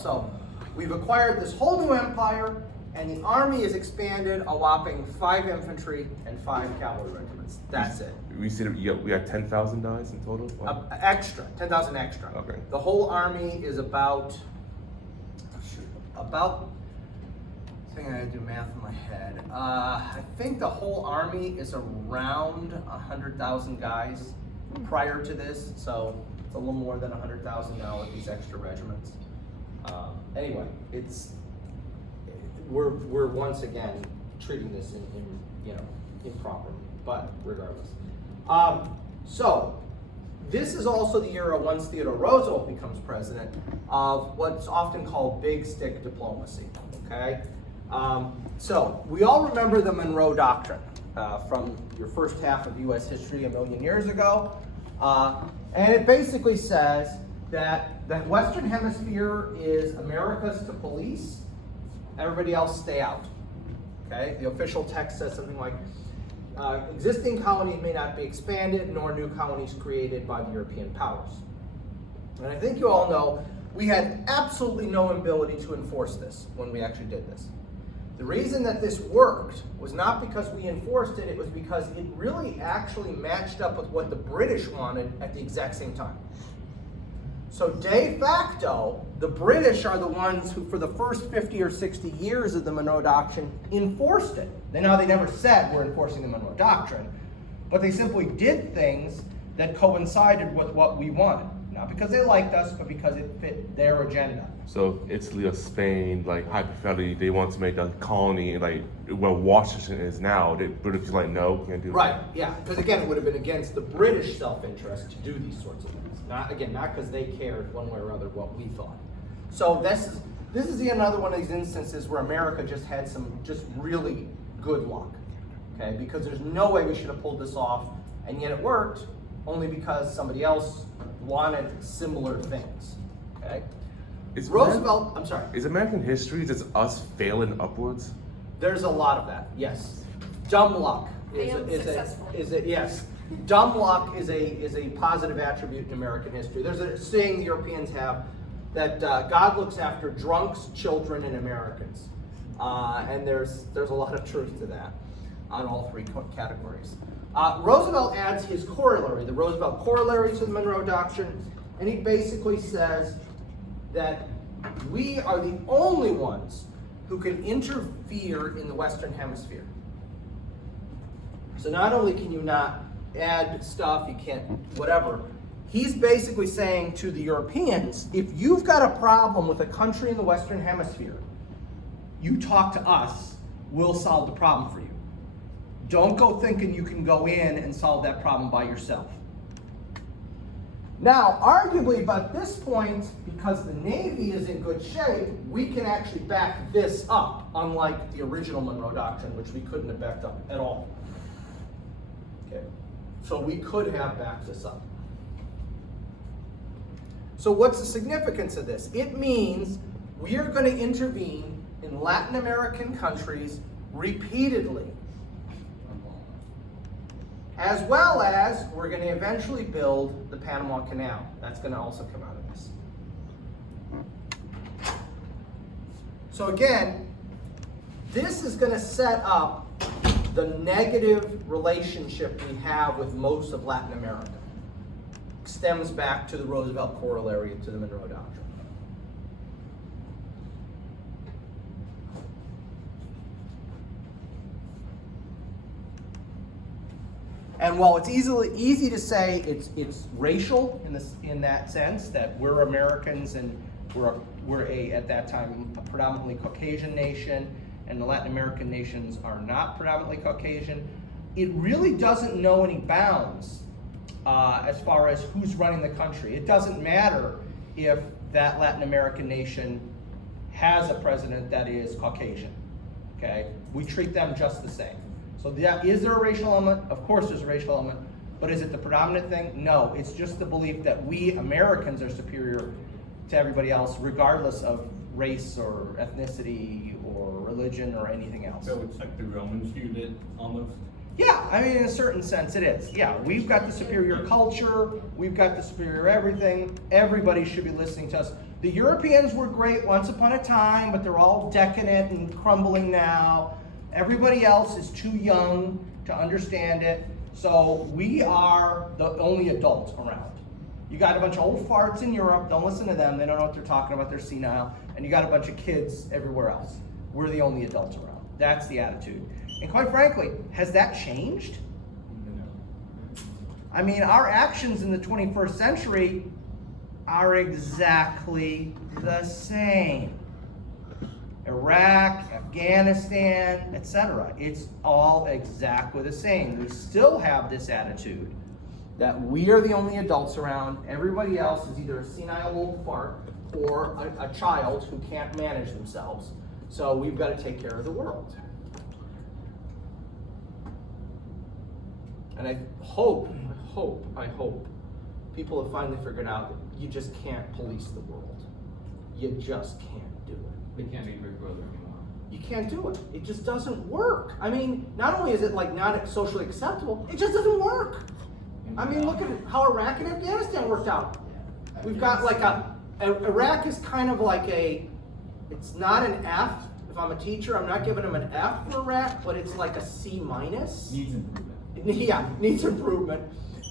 So we've acquired this whole new empire, and the army is expanded a whopping 5 infantry and 5 cavalry regiments. That's it. We had 10,000 guys in total? Wow. Extra, 10,000 extra. Okay. The whole army is about, I think I gotta do math in my head. I think the whole army is around 100,000 guys prior to this, so it's a little more than 100,000 now with these extra regiments. Anyway, we're once again treating this improperly, but regardless. So this is also the era, once Theodore Roosevelt becomes president, of what's often called big stick diplomacy. Okay, so we all remember the Monroe Doctrine from your first half of U.S. history a million years ago, and it basically says that the Western Hemisphere is America's to police. Everybody else stay out. Okay, the official text says something like, existing colonies may not be expanded, nor new colonies created by the European powers. And I think you all know we had absolutely no ability to enforce this when we actually did this. The reason that this worked was not because we enforced it, it was because it really actually matched up with what the British wanted at the exact same time. So de facto, the British are the ones who, for the first 50 or 60 years of the Monroe Doctrine, enforced it. They never said we're enforcing the Monroe Doctrine, but they simply did things that coincided with what we wanted. Not because they liked us, but because it fit their agenda. So Italy or Spain, like hypothetically, they want to make a colony like where Washington is now. The British is like, no, can't do that. Right, yeah, because again, it would have been against the British self-interest to do these sorts of things. Not because they cared one way or other what we thought. So this is another one of these instances where America just had some just really good luck, okay? Because there's no way we should have pulled this off, and yet it worked only because somebody else wanted similar things, okay? I'm sorry. Is American history just us failing upwards? There's a lot of that, yes. Dumb luck yes. Dumb luck is a positive attribute in American history. There's a saying the Europeans have that God looks after drunks, children, and Americans. And there's a lot of truth to that on all 3 categories. Roosevelt adds his corollary, the Roosevelt corollary to the Monroe Doctrine, and he basically says that we are the only ones who can interfere in the Western Hemisphere. So not only can you not add stuff, you can't, whatever. He's basically saying to the Europeans, if you've got a problem with a country in the Western Hemisphere, you talk to us, we'll solve the problem for you. Don't go thinking you can go in and solve that problem by yourself. Now, arguably, by this point, because the Navy is in good shape, we can actually back this up, unlike the original Monroe Doctrine, which we couldn't have backed up at all. Okay. So we could have backed this up. So what's the significance of this? It means we are going to intervene in Latin American countries repeatedly, as well as we're going to eventually build the Panama Canal. That's going to also come out of this. So again, this is going to set up the negative relationship we have with most of Latin America. Stems back to the Roosevelt corollary to the Monroe Doctrine. And while it's easy to say it's racial in that sense, that we're Americans and we're at that time a predominantly Caucasian nation, and the Latin American nations are not predominantly Caucasian, it really doesn't know any bounds as far as who's running the country. It doesn't matter if that Latin American nation has a president that is Caucasian, okay? We treat them just the same. So is there a racial element? Of course there's a racial element, but is it the predominant thing? No, it's just the belief that we Americans are superior to everybody else, regardless of race or ethnicity or religion or anything else. So it's like the Romans viewed it almost? Yeah, I mean, in a certain sense it is. Yeah, we've got the superior culture, we've got the superior everything, everybody should be listening to us. The Europeans were great once upon a time, but they're all decadent and crumbling now. Everybody else is too young to understand it. So we are the only adults around. You got a bunch of old farts in Europe, don't listen to them, they don't know what they're talking about, they're senile. And you got a bunch of kids everywhere else. We're the only adults around. That's the attitude. And quite frankly, has that changed? I mean, our actions in the 21st century are exactly the same. Iraq, Afghanistan, etc. It's all exactly the same. We still have this attitude that we are the only adults around. Everybody else is either a senile old fart or a child who can't manage themselves. So we've got to take care of the world. And I hope people have finally figured out that you just can't police the world. You just can't do it. They can't be Big Brother anymore. You can't do it. It just doesn't work. I mean, not only is it like not socially acceptable, it just doesn't work. I mean, look at how Iraq and Afghanistan worked out. We've got like Iraq is kind of like it's not an F. If I'm a teacher, I'm not giving them an F for Iraq, but it's like a C minus. Needs improvement. Yeah, needs improvement.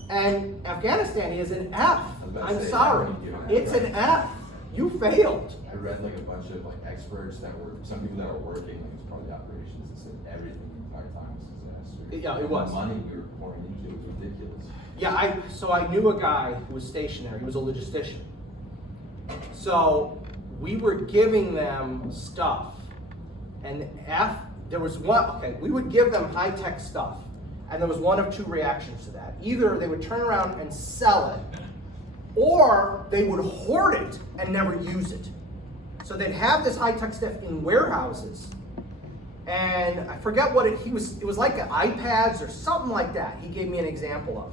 And Afghanistan is an F. I'm sorry. It's an F. You failed. I read like a bunch of like experts that were, some people that were working like as part of the operations that said everything the entire time was a disaster. Yeah, it was. The money we were pouring into it was ridiculous. Yeah, so I knew a guy who was stationed there. He was a logistician. So we were giving them stuff, and there was one. Okay, we would give them high-tech stuff, and there was one of two reactions to that. Either they would turn around and sell it, or they would hoard it and never use it. So they'd have this high-tech stuff in warehouses, and I forget what it was like iPads or something like that. He gave me an example of.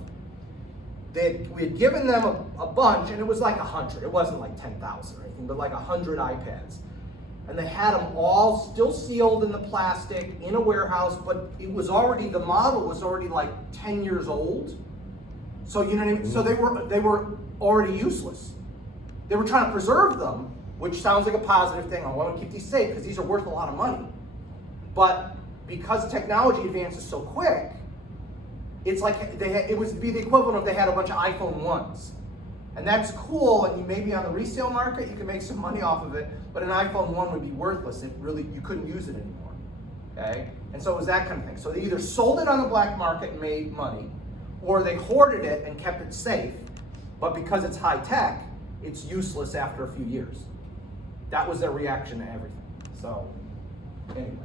We had given them a bunch, and it was like 100. It wasn't like 10,000 or anything, but like 100 iPads. And they had them all still sealed in the plastic in a warehouse, but it was already, the model was already like 10 years old. So you know what I mean? So they were already useless. They were trying to preserve them, which sounds like a positive thing. I want to keep these safe because these are worth a lot of money. But because technology advances so quick, it's like it would be the equivalent of they had a bunch of iPhone 1s. And that's cool, and you may be on the resale market, you can make some money off of it, but an iPhone 1 would be worthless. You couldn't use it anymore, okay? And so it was that kind of thing. So they either sold it on the black market and made money, or they hoarded it and kept it safe, but because it's high tech, it's useless after a few years. That was their reaction to everything. So, anyway.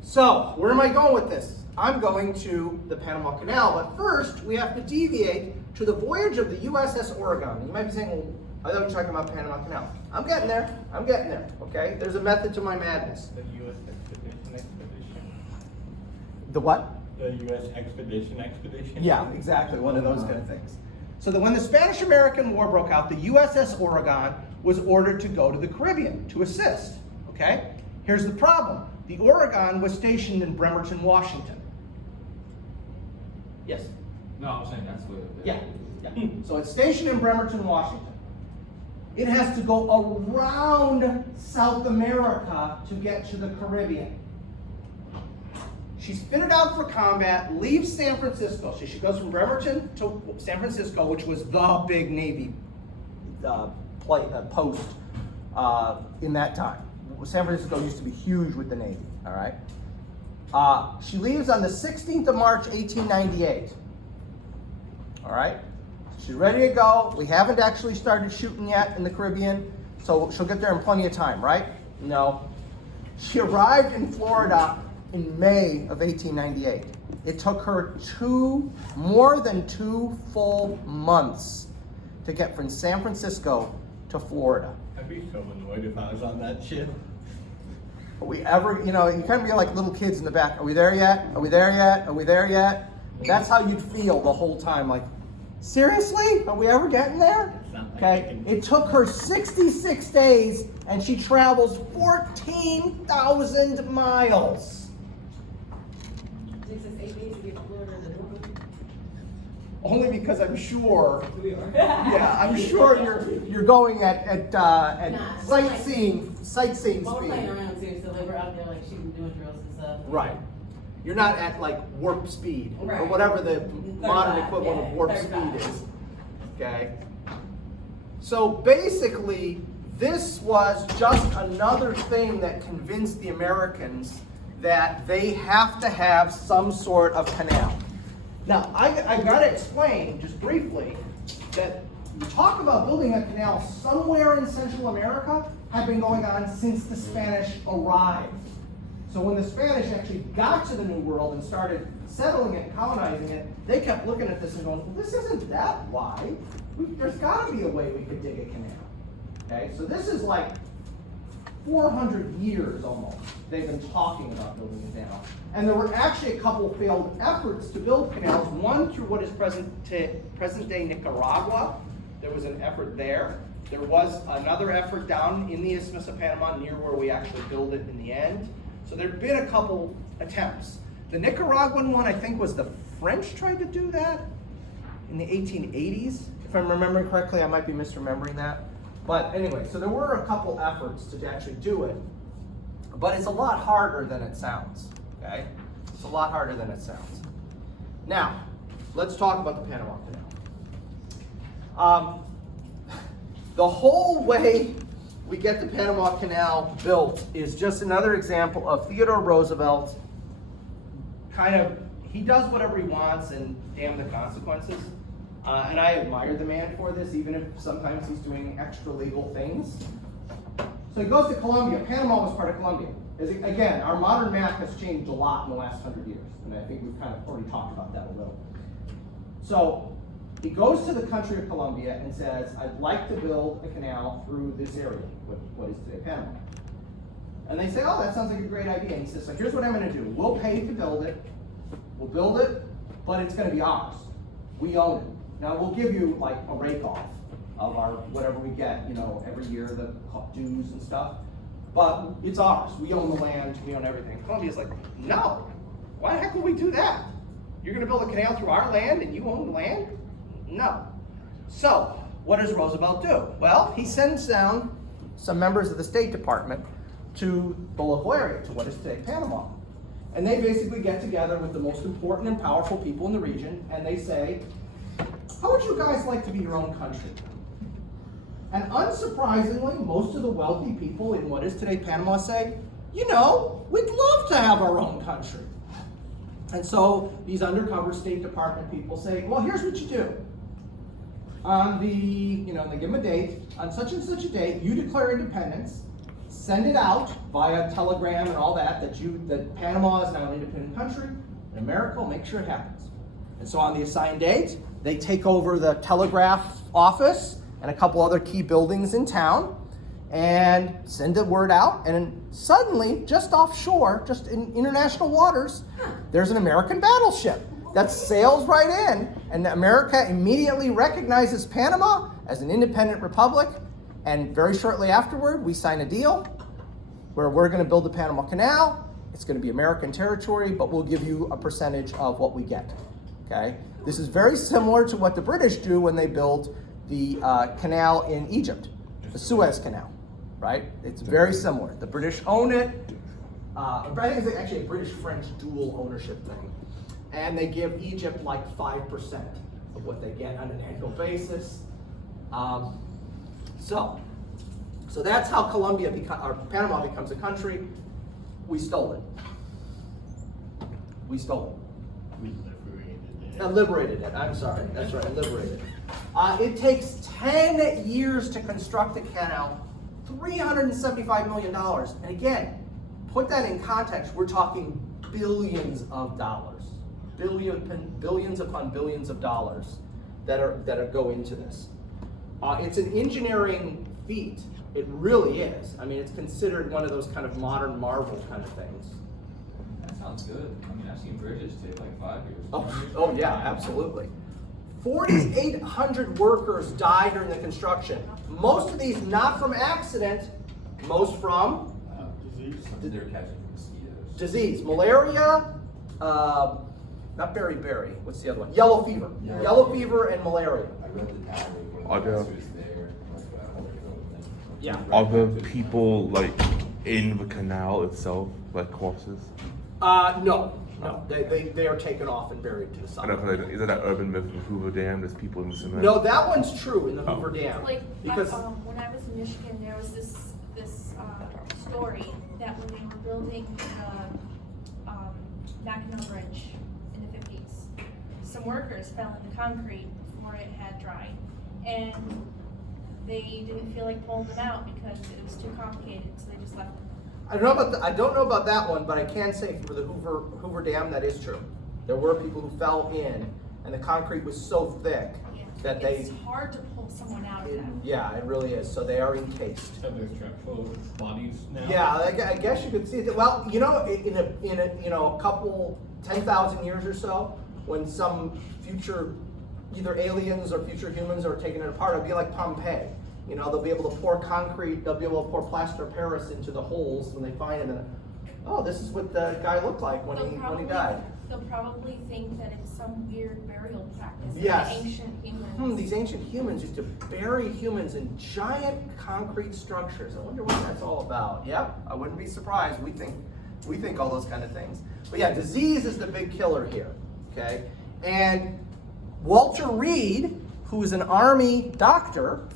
So, where am I going with this? I'm going to the Panama Canal, but first we have to deviate to the voyage of the USS Oregon. You might be saying, well, I thought you were talking about Panama Canal. I'm getting there, okay? There's a method to my madness. The U.S. Expedition. The what? The U.S. Expedition. Yeah, exactly, one of those kind of things. So when the Spanish-American War broke out, the USS Oregon was ordered to go to the Caribbean to assist, okay? Here's the problem. The Oregon was stationed in Bremerton, Washington. Yes? No, I'm saying that's what. Yeah. So it's stationed in Bremerton, Washington. It has to go around South America to get to the Caribbean. She's fitted out for combat, leaves San Francisco. So she goes from Bremerton to San Francisco, which was the big Navy post in that time. San Francisco used to be huge with the Navy, all right? She leaves on the 16th of March, 1898. All right? She's ready to go. We haven't actually started shooting yet in the Caribbean, so she'll get there in plenty of time, right? No. She arrived in Florida in May of 1898. It took her more than 2 full months to get from San Francisco to Florida. I'd be so annoyed if I was on that ship. Are we ever, you kind of be like little kids in the back. Are we there yet? Are we there yet? Are we there yet? That's how you'd feel the whole time. Like, seriously? Are we ever getting there? Okay. It took her 66 days, and she travels 14,000 miles. Takes us 8 days to get to Florida in the morning. only because I'm sure, yeah, I'm sure you're going at sightseeing Well, we're speed. playing around too, so like we're out there like shooting, doing drills and stuff. Right. You're not at like warp speed or Right. whatever the modern 35, equivalent of yeah, warp 35. speed is. Okay. So basically, this was just another thing that convinced the Americans that they have to have some sort of canal. Now, I gotta explain just briefly that the talk about building a canal somewhere in Central America had been going on since the Spanish arrived. So when the Spanish actually got to the New World and started settling it, colonizing it, they kept looking at this and going, well, this isn't that wide. There's gotta be a way we could dig a canal. Okay, so this is like 400 years almost they've been talking about building a canal. And there were actually a couple of failed efforts to build canals, one through what is present-day Nicaragua. There was an effort there. There was another effort down in the Isthmus of Panama near where we actually built it in the end. So there have been a couple attempts. The Nicaraguan one, I think, was the French tried to do that in the 1880s. If I'm remembering correctly, I might be misremembering that. But anyway, so there were a couple efforts to actually do it, but it's a lot harder than it sounds, okay? It's a lot harder than it sounds. Now, let's talk about the Panama Canal. The whole way we get the Panama Canal built is just another example of Theodore Roosevelt he does whatever he wants and damn the consequences. And I admire the man for this, even if sometimes he's doing extra legal things. So he goes to Colombia. Panama was part of Colombia. Again, our modern map has changed a lot in the last 100 years, and I think we've kind of already talked about that a little. So he goes to the country of Colombia and says, I'd like to build a canal through this area, what is today Panama. And they say, oh, that sounds like a great idea. And he says, so here's what I'm going to do. We'll pay to build it. We'll build it, but it's going to be ours. We own it. Now we'll give you like a rake off of our whatever we get, every year, the dues and stuff. But it's ours. We own the land. We own everything. Colombia's like, no. Why the heck would we do that? You're going to build a canal through our land and you own the land? No. So what does Roosevelt do? Well, he sends down some members of the State Department to the local area, to what is today Panama. And they basically get together with the most important and powerful people in the region, and they say, how would you guys like to be your own country? And unsurprisingly, most of the wealthy people in what is today Panama say, we'd love to have our own country. And so these undercover State Department people say, well, here's what you do. On they give them a date, on such and such a date, you declare independence, send it out via telegram and all that Panama is now an independent country, and America will make sure it happens. And so on the assigned date, they take over the telegraph office and a couple other key buildings in town and send the word out. And then suddenly, just offshore, just in international waters, there's an American battleship that sails right in. And America immediately recognizes Panama as an independent republic. And very shortly afterward, we sign a deal where we're going to build the Panama Canal. It's going to be American territory, but we'll give you a percentage of what we get. Okay? This is very similar to what the British do when they build the canal in Egypt, the Suez Canal, right? It's very similar. The British own it. I think it's actually a British-French dual ownership thing. And they give Egypt like 5% of what they get on an annual basis. So that's how Panama becomes a country. We stole it. We stole it. We liberated it. Liberated it, I'm sorry, that's right, liberated it. It takes 10 years to construct the canal, $375 million. And again, put that in context, we're talking billions of dollars. Billions upon billions of dollars that go into this. It's an engineering feat. It really is. I mean, it's considered one of those kind of modern marvel kind of things. That sounds good. I mean, I've seen bridges take like 5 years. Oh yeah, absolutely. 4,800 workers died during the construction. Most of these not from accident, most from Disease. Something they're catching from mosquitoes. disease. Malaria, not beriberi, what's the other one? Yellow fever. Yeah. Yellow fever and malaria. I read the tag. Are there- Who's there? Like, I don't know the thing. Yeah. Are the people like in the canal itself, like corpses? No. They are taken off and buried to the I don't know, side. is that an urban myth of Hoover Dam? There's people in the cement. No, that one's true in the Oh. Hoover Dam. Like, Because, when I was in Michigan, there was this story that when they were building the, Mackinac Bridge in the 50s, some workers fell in the concrete before it had dried. And they didn't feel like pulling them out because it was too complicated, so they just left them. I don't know about that one, but I can say for the Hoover Dam, that is true. There were people who fell in, and the concrete was so thick that they. It's hard to pull someone out of that. Yeah, it really is. So they are encased. So there's structural bodies now? Yeah, I guess you could see it. Well, in a couple 10,000 years or so, when some future either aliens or future humans are taking it apart, it'll be like Pompeii. They'll be able to pour concrete, they'll be able to pour plaster of Paris into the holes when they find him, and oh, this is what the guy looked like when he died. They'll probably think that it's some weird burial practice. Yes. Like ancient humans. These ancient humans used to bury humans in giant concrete structures. I wonder what that's all about. Yep, I wouldn't be surprised. We think all those kind of things. But yeah, disease is the big killer here. Okay, and Walter Reed, who is an Army doctor,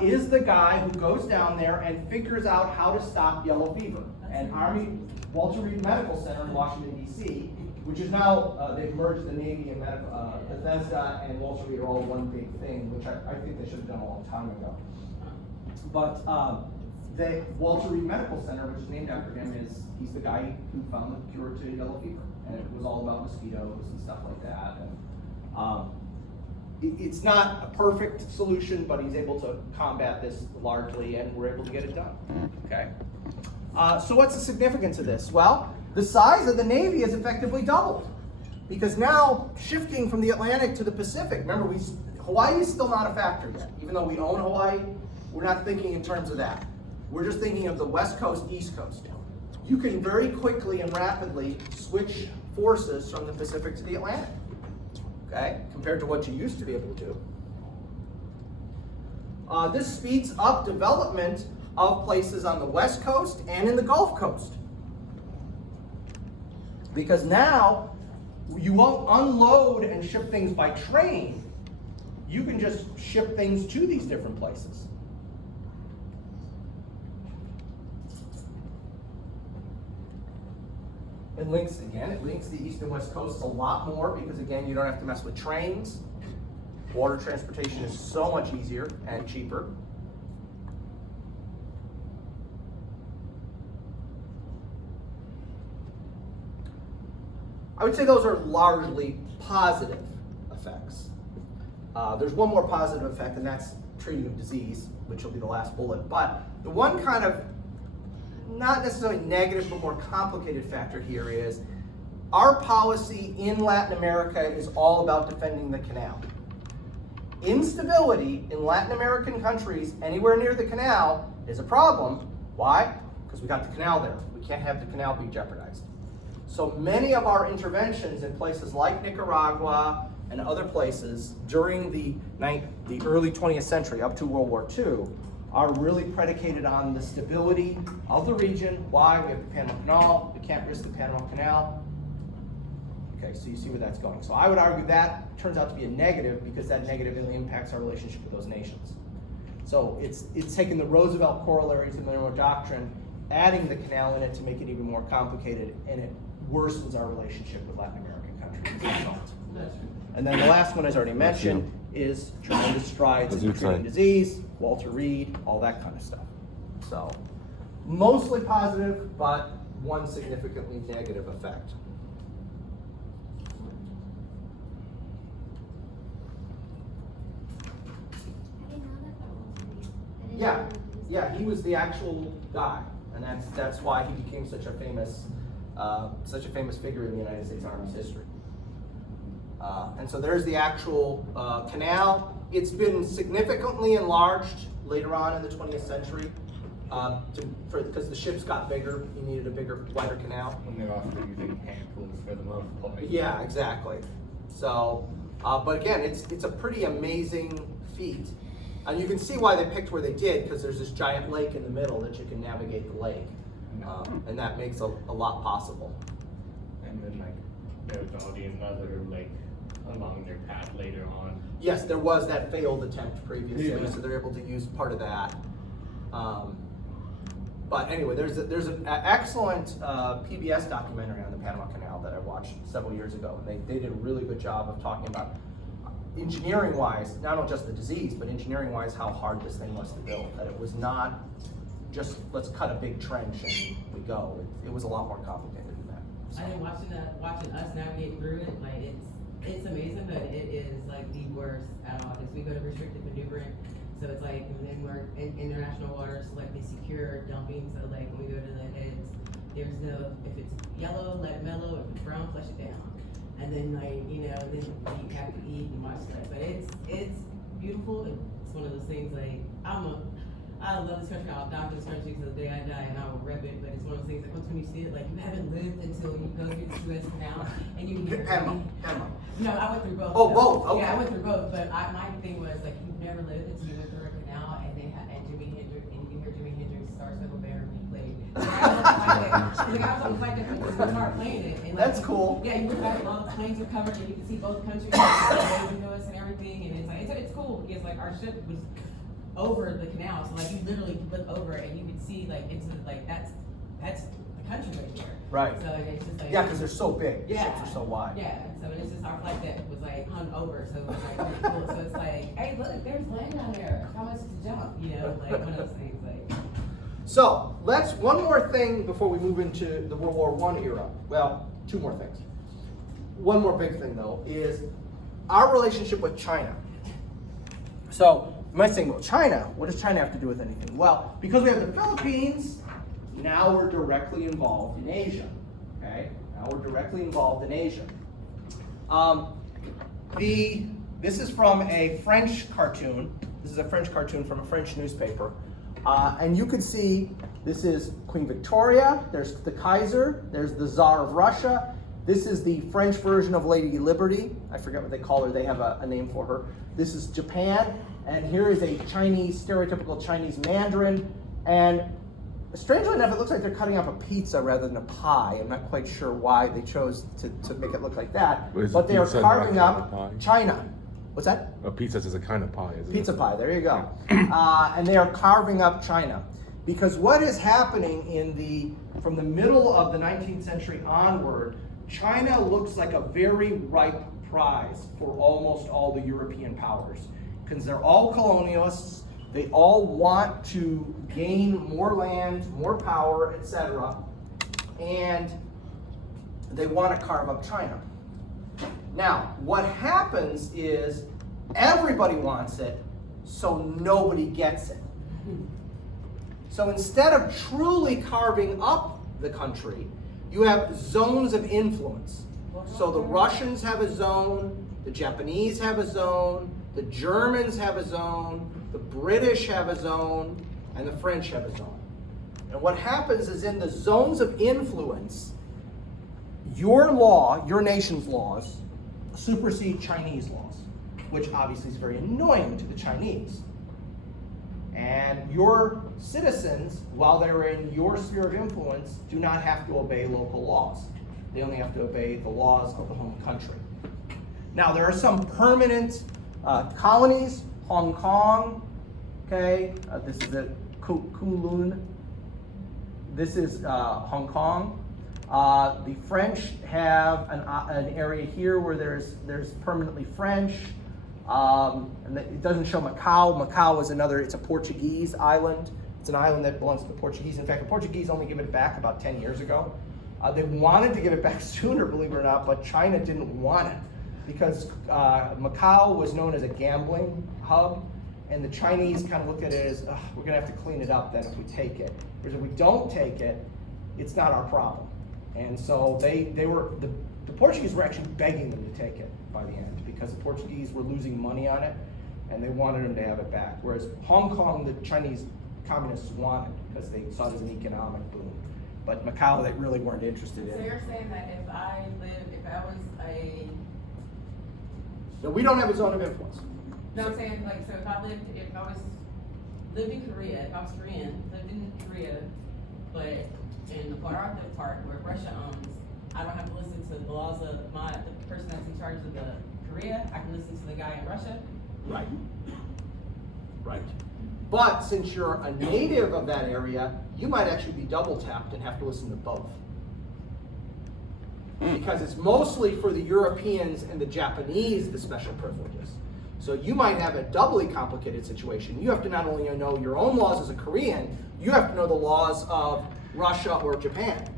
is the guy who goes down there and figures out how to stop yellow fever. And Walter Reed Medical Center in Washington, D.C., which is now, they've merged the Navy and Bethesda and Walter Reed are all one big thing, which I think they should have done a long time ago. But the Walter Reed Medical Center, which is named after him, he's the guy who found the cure to yellow fever. And it was all about mosquitoes and stuff like that. And, it's not a perfect solution, but he's able to combat this largely, and we're able to get it done. Okay. So what's the significance of this? Well, the size of the Navy is effectively doubled, because now shifting from the Atlantic to the Pacific. Remember, Hawaii is still not a factor yet, even though we own Hawaii. We're not thinking in terms of that. We're just thinking of the West Coast, East Coast. You can very quickly and rapidly switch forces from the Pacific to the Atlantic. Okay, compared to what you used to be able to do. This speeds up development of places on the West Coast and in the Gulf Coast. Because now, you won't unload and ship things by train. You can just ship things to these different places. It links the East and West Coast a lot more because, again, you don't have to mess with trains. Water transportation is so much easier and cheaper. I would say those are largely positive effects. There's one more positive effect, and that's treating of disease, which will be the last bullet. But the one kind of not necessarily negative, but more complicated factor here is our policy in Latin America is all about defending the canal. Instability in Latin American countries anywhere near the canal is a problem. Why? Because we got the canal there. We can't have the canal be jeopardized. So many of our interventions in places like Nicaragua and other places during the early 20th century up to World War II are really predicated on the stability of the region. Why? We have the Panama Canal. We can't risk the Panama Canal. Okay, so you see where that's going. So I would argue that turns out to be a negative because that negatively impacts our relationship with those nations. So it's taking the Roosevelt corollaries of the Monroe Doctrine, adding the canal in it to make it even more complicated, and it worsens our relationship with Latin American countries as a result. And then the last one, as I already mentioned, is tremendous strides in treating disease, Walter Reed, all that kind of stuff. So, mostly positive, but one significantly negative effect. Yeah, he was the actual guy, and that's why he became such a famous figure in the United States Army's history. And so there's the actual canal. It's been significantly enlarged later on in the 20th century. Because the ships got bigger, you needed a bigger, wider canal. When they're also using hand tools for the multiply. Yeah, exactly. So, but again, it's a pretty amazing feat. And you can see why they picked where they did, because there's this giant lake in the middle that you can navigate the lake. And that makes a lot possible. And then like there's already another like along their path later on. Yes, there was that failed attempt previously, Yeah. so they're able to use part of that. But anyway, there's an excellent PBS documentary on the Panama Canal that I watched several years ago. And they did a really good job of talking about engineering-wise, not only just the disease, but engineering-wise, how hard this thing was to build. That it was not just, let's cut a big trench and we go. It was a lot more complicated than that. I think watching us navigate through it, like it's amazing, but it is like the worst at all, because we go to restricted maneuvering. So it's like, and then we're in international waters, so like they secure dumping, so like when we go to the heads, there's no, if it's yellow, let it mellow, if it's brown, flush it down. And then like, you know, then you have to eat and watch that. But it's beautiful. It's one of those things like, I love this country, I'll die for this country till the day I die and I will rep it, but it's one of those things like once when you see it, like you haven't lived until you go through the Suez Canal and you can Emma. No, I went through both. Oh, though. both, okay. Yeah, I went through both, but my thing was like you've never lived until you went through a canal and and Jimi Hendrix, and you can hear Jimi Hendrix Star Spangled Banner being played. I was on the flight deck with this guitar playing it. And, like, That's cool. Yeah, you look back, all the planes are covered and you can see both countries waving to us and everything, and it's like it's cool because like our ship was over the canal, so like you literally look over and you can see like into like that's the country right there. Right. So it's just like Yeah, because they're so big. The yeah, ships are so wide. Yeah, so it's just our flight deck was like hung over, so it was like really cool. So it's like, hey, look, there's land down there. How much to jump? You know, like one of those things. Like, So let's one more thing before we move into the World War I era. Well, two more things. One more big thing though is our relationship with China. So you might say, well, China, what does China have to do with anything? Well, because we have the Philippines, now we're directly involved in Asia. Okay? Now we're directly involved in Asia. This is from a French cartoon. This is a French cartoon from a French newspaper. And you can see this is Queen Victoria, there's the Kaiser, there's the Tsar of Russia. This is the French version of Lady Liberty. I forget what they call her, they have a name for her. This is Japan, and here is a Chinese, stereotypical Chinese Mandarin. And strangely enough, it looks like they're cutting up a pizza rather than a pie. I'm not quite sure why they chose to make it look like that. Is But they are pizza not carving a kind up of pie? China. What's that? A pizza is a kind of pie, isn't it? Pizza pie, there you go. And they are carving up China. Because what is happening from the middle of the 19th century onward, China looks like a very ripe prize for almost all the European powers. Because they're all colonialists, they all want to gain more land, more power, etc. And they want to carve up China. Now, what happens is everybody wants it, so nobody gets it. So instead of truly carving up the country, you have zones of influence. So the Russians have a zone, the Japanese have a zone, the Germans have a zone, the British have a zone, and the French have a zone. And what happens is in the zones of influence, your law, your nation's laws, supersede Chinese laws, which obviously is very annoying to the Chinese. And your citizens, while they're in your sphere of influence, do not have to obey local laws. They only have to obey the laws of the home country. Now, there are some permanent colonies, Hong Kong, okay? This is the Kowloon. This is Hong Kong. The French have an area here where there's permanently French. And it doesn't show Macau. Macau is it's a Portuguese island. It's an island that belongs to the Portuguese. In fact, the Portuguese only gave it back about 10 years ago. They wanted to give it back sooner, believe it or not, but China didn't want it because Macau was known as a gambling hub, and the Chinese kind of looked at it as, we're gonna have to clean it up then if we take it. Whereas if we don't take it, it's not our problem. And so the Portuguese were actually begging them to take it by the end because the Portuguese were losing money on it and they wanted them to have it back. Whereas Hong Kong, the Chinese communists wanted, because they saw it as an economic boom. But Macau, they really weren't interested So in. you're saying that if I was a, No, we don't have a zone of influence. no, I'm saying like, so if I lived in Korea, if I was Korean, lived in Korea, but in the part where Russia owns, I don't have to listen to the laws of the person that's in charge of the Korea, I can listen to the guy in Russia? Right. Right. But since you're a native of that area, you might actually be double tapped and have to listen to both. Because it's mostly for the Europeans and the Japanese, the special privileges. So you might have a doubly complicated situation. You have to not only know your own laws as a Korean, you have to know the laws of Russia or Japan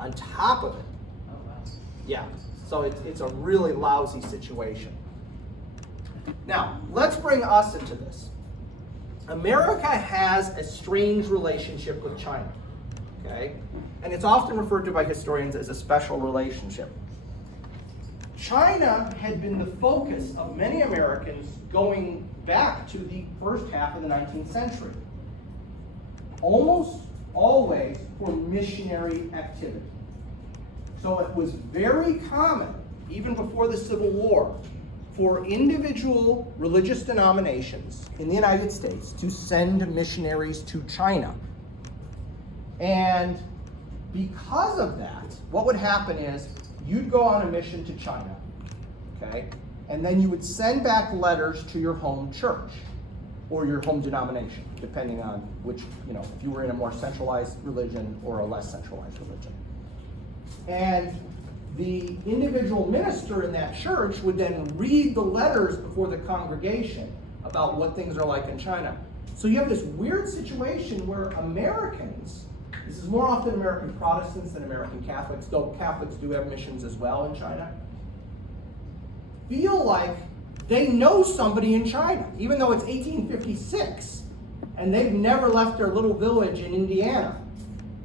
on top of it. Oh, wow. Yeah, so it's a really lousy situation. Now, let's bring us into this. America has a strange relationship with China, okay? And it's often referred to by historians as a special relationship. China had been the focus of many Americans going back to the first half of the 19th century. Almost always for missionary activity. So it was very common, even before the Civil War, for individual religious denominations in the United States to send missionaries to China. And because of that, what would happen is you'd go on a mission to China, okay? And then you would send back letters to your home church or your home denomination, depending on which, if you were in a more centralized religion or a less centralized religion. And the individual minister in that church would then read the letters before the congregation about what things are like in China. So you have this weird situation where Americans, this is more often American Protestants than American Catholics, though Catholics do have missions as well in China, feel like they know somebody in China, even though it's 1856, and they've never left their little village in Indiana,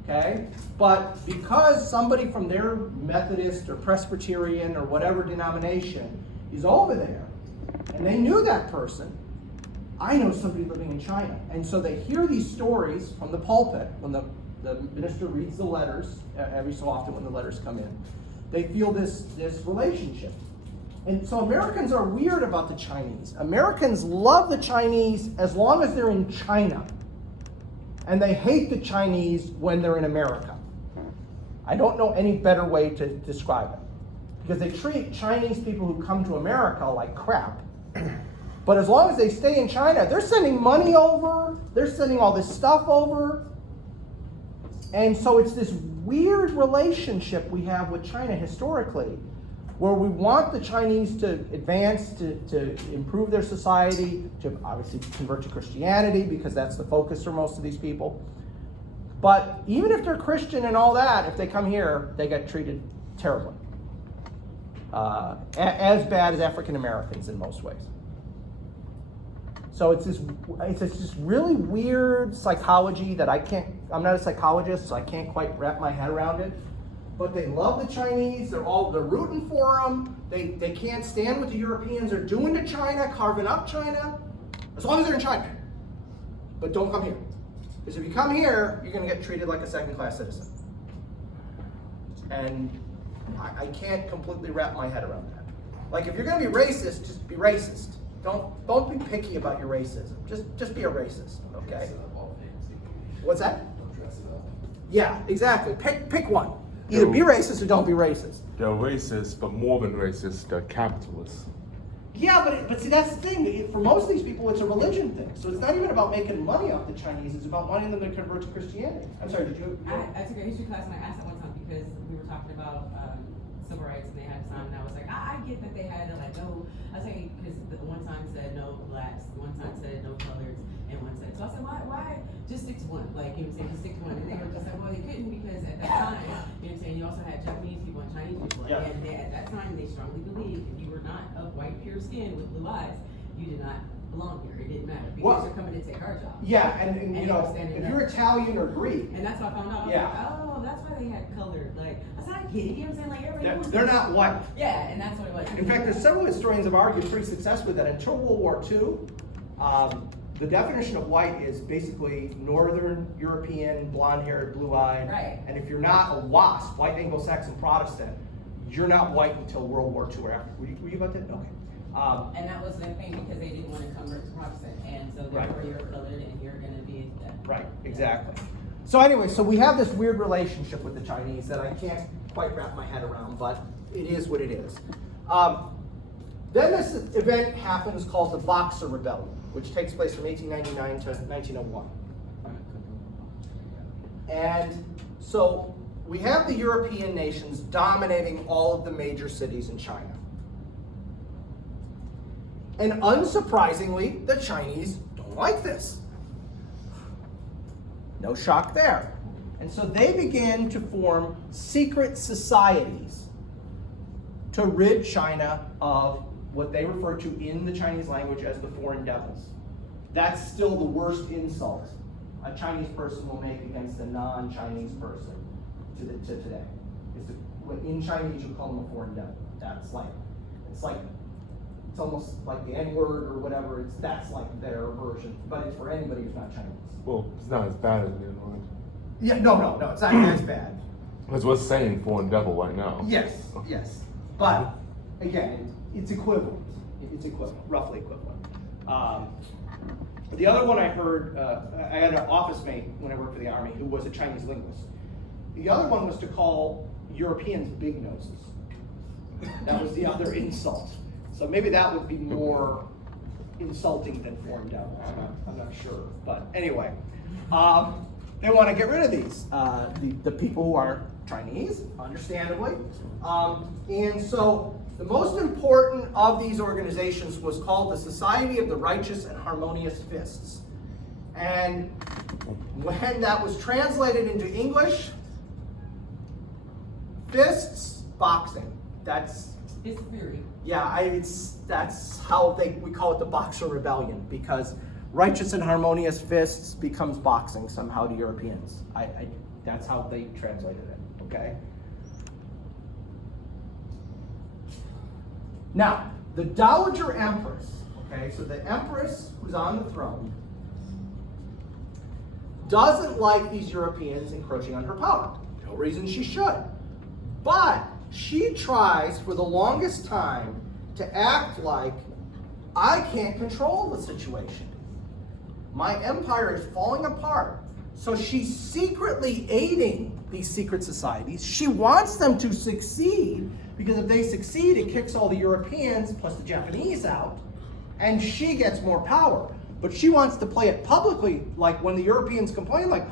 okay? But because somebody from their Methodist or Presbyterian or whatever denomination is over there, and they knew that person, I know somebody living in China. And so they hear these stories from the pulpit when the minister reads the letters, every so often when the letters come in. They feel this relationship. And so Americans are weird about the Chinese. Americans love the Chinese as long as they're in China. And they hate the Chinese when they're in America. I don't know any better way to describe it. Because they treat Chinese people who come to America like crap. But as long as they stay in China, they're sending money over, they're sending all this stuff over. And so it's this weird relationship we have with China historically, where we want the Chinese to advance, to improve their society, to obviously convert to Christianity, because that's the focus for most of these people. But even if they're Christian and all that, if they come here, they get treated terribly. As bad as African Americans in most ways. So it's this really weird psychology that I'm not a psychologist, so I can't quite wrap my head around it. But they love the Chinese, they're rooting for them. They can't stand what the Europeans are doing to China, carving up China, as long as they're in China. But don't come here. Because if you come here, you're going to get treated like a second-class citizen. And I can't completely wrap my head around that. Like, if you're going to be racist, just be racist. Don't be picky about your racism. Just be a racist, okay? What's that? Don't dress it up. Yeah, exactly. Pick one. Either be racist or don't be racist. They're racist, but more than racist, they're capitalists. Yeah, but see, that's the thing. For most of these people, it's a religion thing. So it's not even about making money off the Chinese. It's about wanting them to convert to Christianity. I'm sorry, did you? I took a history class and I asked that one time because we were talking about civil rights and they had a sign and I was like, I get that they had to no, I was saying, because the one sign said no blacks, the one sign said no coloreds, and one said, so I said, why just stick to one? Like, you know what I'm saying, just stick to one. And they were just like, well, they couldn't because at that time, you know what I'm saying, you also had Japanese people and Chinese people. Yeah. And at that time, they strongly believed if you were not of white, pure skin with blue eyes, you did not belong here. It didn't matter because Well, you're coming to take our job. Yeah, and And you know, they were standing if up. you're Italian or Greek, And that's what I found out. I was Yeah. like, oh, that's why they had colored. Like, I said, I get it. You know what I'm saying? Like, everybody knows they're this. not white. Yeah, and that's what it was. In fact, there's several historians have argued pretty successfully that until World War II, the definition of white is basically Northern European, blonde-haired, blue-eyed. Right. And if you're not a WASP, white Anglo-Saxon Protestant, you're not white until World War II or after. Were you about that? Okay. And that was the thing, because they didn't want to convert to Protestant, and so Right. therefore you're colored and you're gonna be that. Right, exactly. So anyway, so we have this weird relationship with the Chinese that I can't quite wrap my head around, but it is what it is. Then this event happens called the Boxer Rebellion, which takes place from 1899 to 1901. And so we have the European nations dominating all of the major cities in China. And unsurprisingly, the Chinese don't like this. No shock there. And so they began to form secret societies to rid China of what they refer to in the Chinese language as the foreign devils. That's still the worst insult a Chinese person will make against a non-Chinese person to today. In Chinese, you call them a foreign devil. That's like, it's almost like the N-word or whatever. That's like their version, but it's for anybody who's not Chinese. Well, it's not as bad as the N-word. Yeah, no, it's not as bad. That's what's saying foreign devil right now. Yes. But again, it's equivalent. It's equivalent, roughly equivalent. The other one I heard, I had an office mate when I worked for the Army who was a Chinese linguist. The other one was to call Europeans big noses. That was the other insult. So maybe that would be more insulting than foreign devils. I'm not sure. But anyway, they want to get rid of these, the people who are Chinese, understandably. And so the most important of these organizations was called the Society of the Righteous and Harmonious Fists. And when that was translated into English, fists, boxing. That's It's fury. yeah. That's how we call it the Boxer Rebellion, because righteous and harmonious fists becomes boxing somehow to Europeans. That's how they translated it. Okay. Now, the Dowager Empress, okay, so the Empress who's on the throne, doesn't like these Europeans encroaching on her power. No reason she should. But she tries for the longest time to act like, I can't control the situation. My empire is falling apart. So she's secretly aiding these secret societies. She wants them to succeed, because if they succeed, it kicks all the Europeans plus the Japanese out, and she gets more power. But she wants to play it publicly, like when the Europeans complain, like,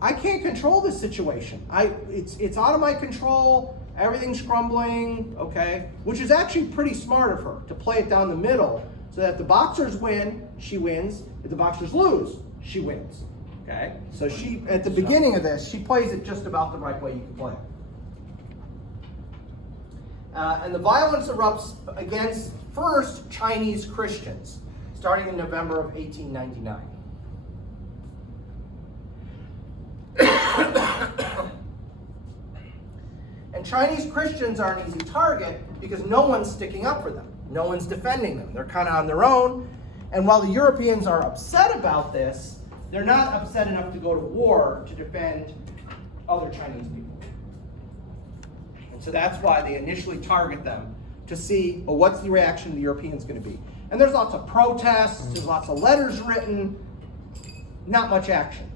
I can't control this situation. It's out of my control. Everything's crumbling, okay? Which is actually pretty smart of her to play it down the middle, so that if the Boxers win, she wins. If the Boxers lose, she wins. Okay? So she, at the beginning of this, she plays it just about the right way you can play it. And the violence erupts against, first, Chinese Christians, starting in November of 1899. And Chinese Christians are an easy target because no one's sticking up for them. No one's defending them. They're kind of on their own. And while the Europeans are upset about this, they're not upset enough to go to war to defend other Chinese people. And so that's why they initially target them to see, well, what's the reaction of the Europeans going to be? And there's lots of protests, there's lots of letters written, not much action.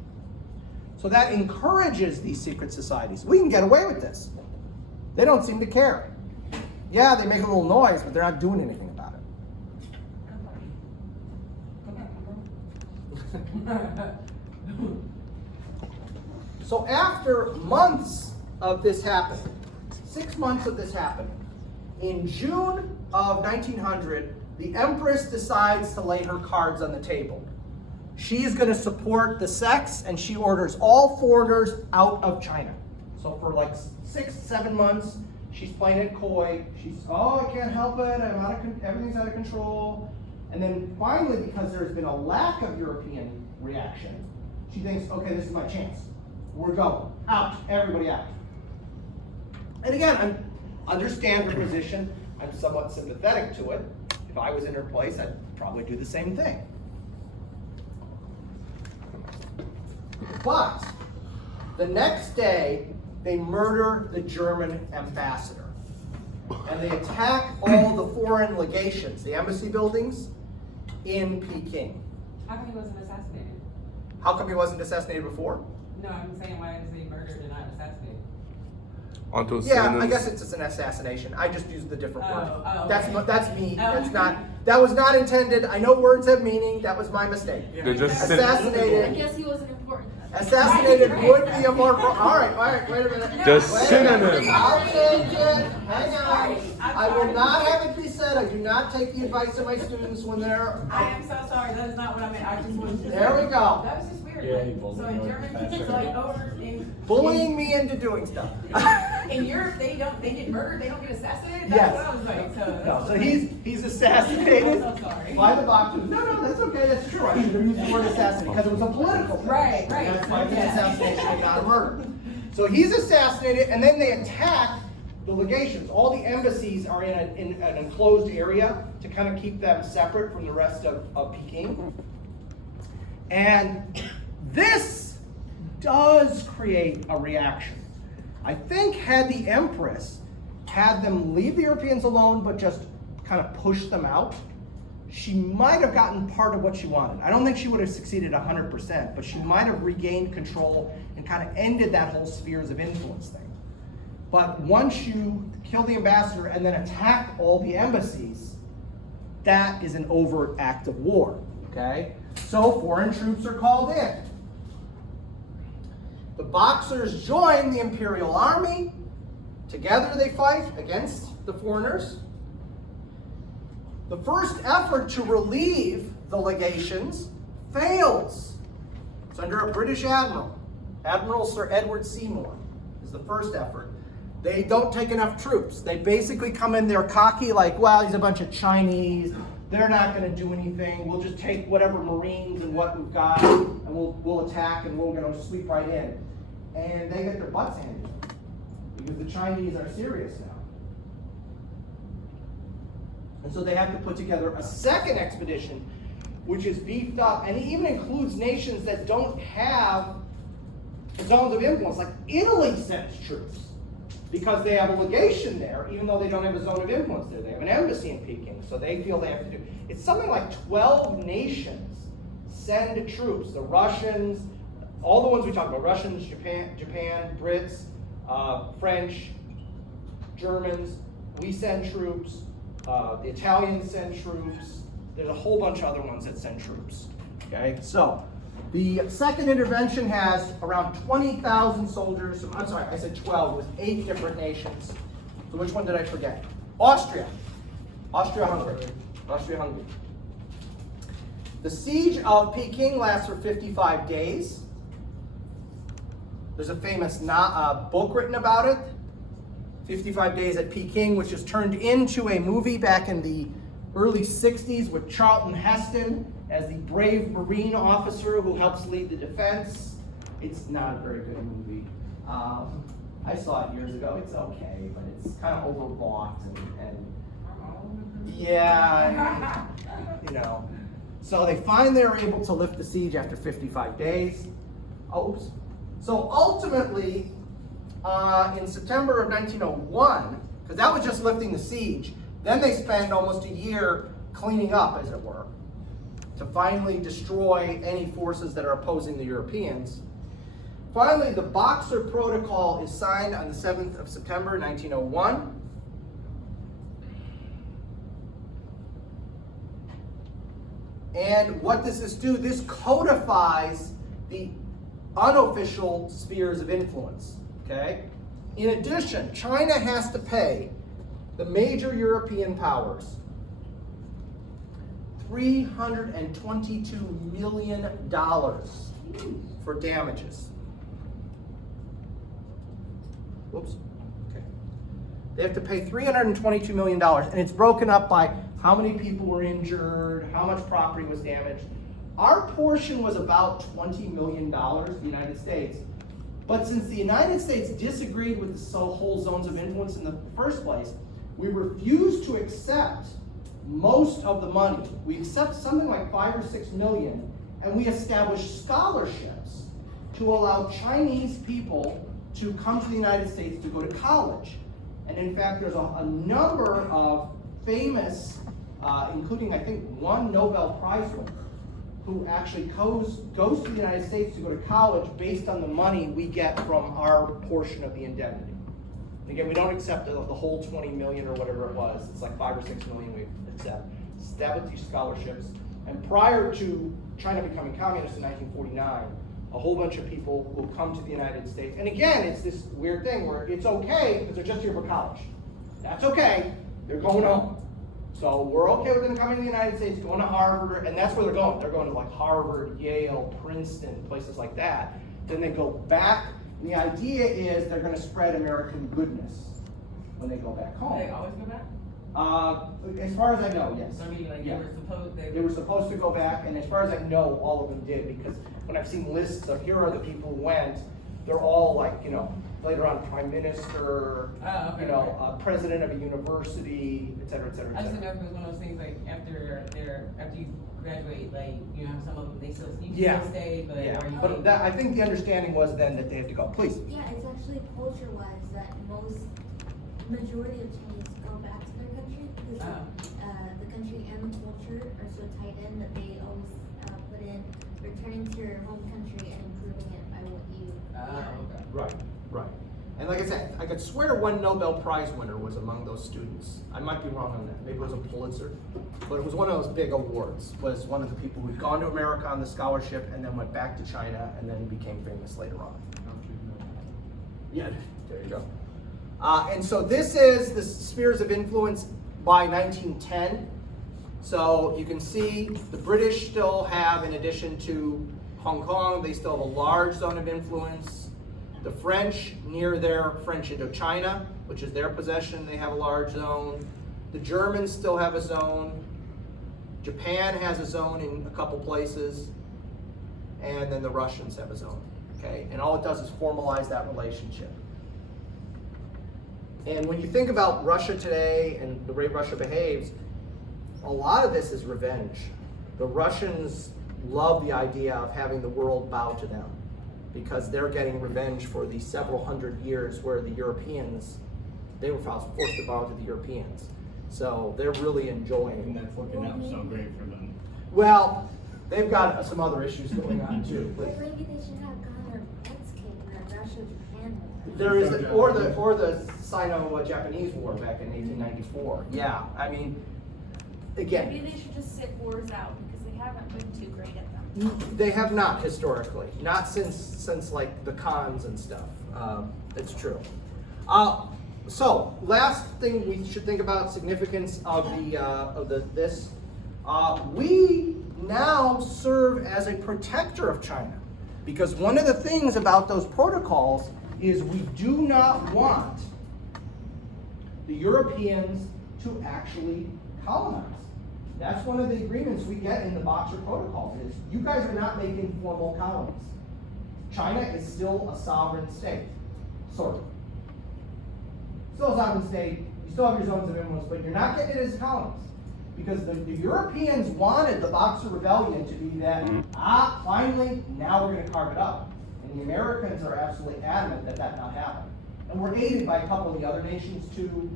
So that encourages these secret societies. We can get away with this. They don't seem to care. Yeah, they make a little noise, but they're not doing anything about it. So after months of this happening, 6 months of this happening, in June of 1900, the Empress decides to lay her cards on the table. She's going to support the sects, and she orders all foreigners out of China. So for like 6-7 months, she's playing it coy. I can't help it. Everything's out of control. And then finally, because there's been a lack of European reaction, she thinks, okay, this is my chance. We're going. Out. Everybody out. And again, I understand her position. I'm somewhat sympathetic to it. If I was in her place, I'd probably do the same thing. But the next day, they murder the German ambassador. And they attack all the foreign legations, the embassy buildings in Peking. How come he wasn't assassinated? How come he wasn't assassinated before? No, I'm saying why is he murdered and not assassinated? Onto Yeah, I sentence. guess it's just an assassination. I just used the different word. Oh, That's okay. that's me. Oh, That's okay. not. That was not intended. I know words have meaning. That was my mistake. They're just I Assassinated. guess he wasn't important. Assassinated Right. would be a more. All right. Wait a minute. Just Wait a synonym. minute. I'll change it. Hang on. Sorry. I'm I will sorry. not have it be said. I do not take the advice of my students when they're. I am so sorry, that is not what I meant, I just wanted to. There we go. That was just weird. Yeah, like, he bullied so me in with German, the it's like over Bullying me into doing stuff. in Europe, they get murdered, they don't get assassinated? Yes. That's what I was like, so. No, so he's assassinated I'm so sorry. by the boxers. No, that's okay. That's true. I should have used the word assassinate because it was a political thing. Right. That's why it's Yeah. assassination and not a murder. So he's assassinated, and then they attack the legations. All the embassies are in an enclosed area to kind of keep them separate from the rest of Peking. And this does create a reaction. I think had the Empress had them leave the Europeans alone, but just kind of push them out, she might have gotten part of what she wanted. I don't think she would have succeeded 100%, but she might have regained control and kind of ended that whole spheres of influence thing. But once you kill the ambassador and then attack all the embassies, that is an overt act of war, okay? So foreign troops are called in. The Boxers join the Imperial Army. Together they fight against the foreigners. The first effort to relieve the legations fails. It's under a British admiral. Admiral Sir Edward Seymour is the first effort. They don't take enough troops. They basically come in there cocky, like, well, he's a bunch of Chinese. They're not going to do anything. We'll just take whatever Marines and what we've got, and we'll attack, and we're going to sweep right in. And they get their butts handed to them because the Chinese are serious now. And so they have to put together a second expedition, which is beefed up, and it even includes nations that don't have zones of influence. Like Italy sends troops because they have a legation there, even though they don't have a zone of influence there. They have an embassy in Peking, so they feel they have to do. It's something like 12 nations send troops. The Russians, all the ones we talked about, Russians, Japan, Brits, French, Germans, we send troops. The Italians send troops. There's a whole bunch of other ones that send troops. Okay, so the second intervention has around 20,000 soldiers. I'm sorry, I said 12 with 8 different nations. So which one did I forget? Austria. Austria-Hungary. Austria-Hungary. The siege of Peking lasts for 55 days. There's a famous book written about it, 55 Days at Peking, which was turned into a movie back in the early 60s with Charlton Heston as the brave Marine officer who helps lead the defense. It's not a very good movie. I saw it years ago. It's okay, but it's kind of overbought and yeah, you know. So they find they're able to lift the siege after 55 days. Oops. So ultimately, in September of 1901, because that was just lifting the siege, then they spend almost a year cleaning up, as it were, to finally destroy any forces that are opposing the Europeans. Finally, the Boxer Protocol is signed on the 7th of September 1901. And what does this do? This codifies the unofficial spheres of influence, okay? In addition, China has to pay the major European powers $322 million for damages. Whoops. Okay. They have to pay $322 million, and it's broken up by how many people were injured, how much property was damaged. Our portion was about $20 million, the United States. But since the United States disagreed with the whole zones of influence in the first place, we refused to accept most of the money. We accept something like $5 or $6 million, and we established scholarships to allow Chinese people to come to the United States to go to college. And in fact, there's a number of famous, including I think one Nobel Prize winner, who actually goes to the United States to go to college based on the money we get from our portion of the indemnity. And again, we don't accept the whole 20 million or whatever it was. It's like 5 or 6 million we accept. That was these scholarships. And prior to China becoming communist in 1949, a whole bunch of people will come to the United States. And again, it's this weird thing where it's okay because they're just here for college. That's okay. They're going home. So we're okay with them coming to the United States, going to Harvard, and that's where they're going. They're going to like Harvard, Yale, Princeton, places like that. Then they go back, and the idea is they're going to spread American goodness when they go back Do home. they always go back? As far as I know, yes. I mean, like, Yeah. they were supposed to go back, and as far as I know, all of them did, because when I've seen lists of here are the people who went, they're all like, you know, later on prime minister, Oh, okay, you know, okay. President of a university, et cetera, et cetera, I et just didn't know cetera. if it was one of those things like after you graduate, like, you know, some of them, they still, you can Yeah. still stay, but Yeah, are you? but that, I think the understanding was then that they had to go. Please. Yeah, it's actually culture-wise that majority of Chinese go back to their country because the country and the culture are so tied in that they always put in returning to your home country and improving it by what you learn. Okay. Right, right. And like I said, I could swear one Nobel Prize winner was among those students. I might be wrong on that. Maybe it was a Pulitzer. But it was one of those big awards, was one of the people who'd gone to America on the scholarship and then went back to China and then became famous later on. Yeah, there you go. And so this is the spheres of influence by 1910. So you can see the British still have, in addition to Hong Kong, they still have a large zone of influence. The French, near their French Indochina, which is their possession, they have a large zone. The Germans still have a zone. Japan has a zone in a couple places. And then the Russians have a zone, okay? And all it does is formalize that relationship. And when you think about Russia today and the way Russia behaves, a lot of this is revenge. The Russians love the idea of having the world bow to them because they're getting revenge for the several hundred years where the Europeans, they were forced to bow to the Europeans. So they're really And enjoying. that's working out so great for them. Well, they've got some other issues going on too. Or maybe they should have gotten their butts kicked in the Russia-Japan war. There is, or the Sino-Japanese War back in 1894. Yeah, I mean, Maybe again, they should just sit wars out because they haven't been too great at them. they have not historically, not since like the Khans and stuff. It's true. So last thing we should think about, significance of this. We now serve as a protector of China, because one of the things about those protocols is we do not want the Europeans to actually colonize. That's one of the agreements we get in the Boxer Protocols is you guys are not making formal colonies. China is still a sovereign state, sort of. Still a sovereign state, you still have your zones of influence, but you're not getting it as colonies. Because the Europeans wanted the Boxer Rebellion to be that, finally, now we're gonna carve it up. And the Americans are absolutely adamant that that not happen. And we're aided by a couple of the other nations too,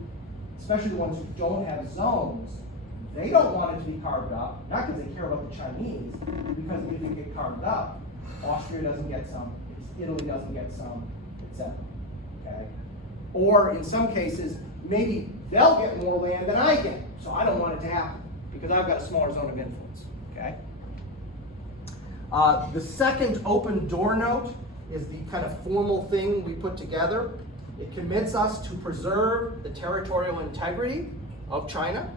especially the ones who don't have zones. They don't want it to be carved up, not because they care about the Chinese, because if it get carved up, Austria doesn't get some, Italy doesn't get some, etc. Okay? Or in some cases, maybe they'll get more land than I get, so I don't want it to happen because I've got a smaller zone of influence. Okay? The second open door note is the kind of formal thing we put together. It commits us to preserve the territorial integrity of China.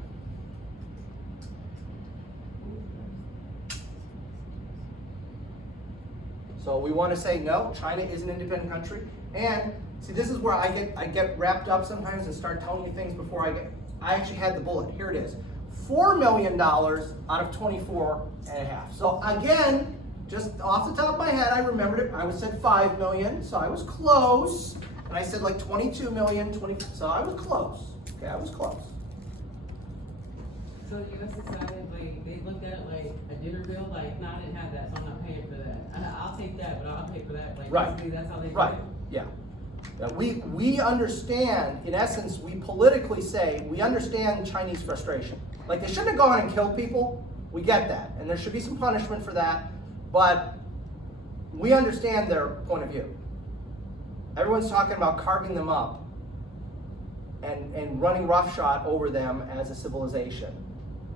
So we want to say, no, China is an independent country. And see, this is where I get wrapped up sometimes and start telling you things before I actually had the bullet. Here it is. $4 million out of 24 and a half. So again, just off the top of my head, I remembered it. I said 5 million, so I was close. And I said like 22 million, so I was close. Okay, I was close. So the US decided, like, they looked at it like a dinner bill, like, no, I didn't have that, so I'm not paying for that. I'll take that, but I'll pay for that, like, Right. basically, that's how they do Right, it. yeah. Yeah, we understand, in essence, we politically say, we understand Chinese frustration. Like, they shouldn't have gone and killed people, we get that, and there should be some punishment for that, but we understand their point of view. Everyone's talking about carving them up and running roughshod over them as a civilization.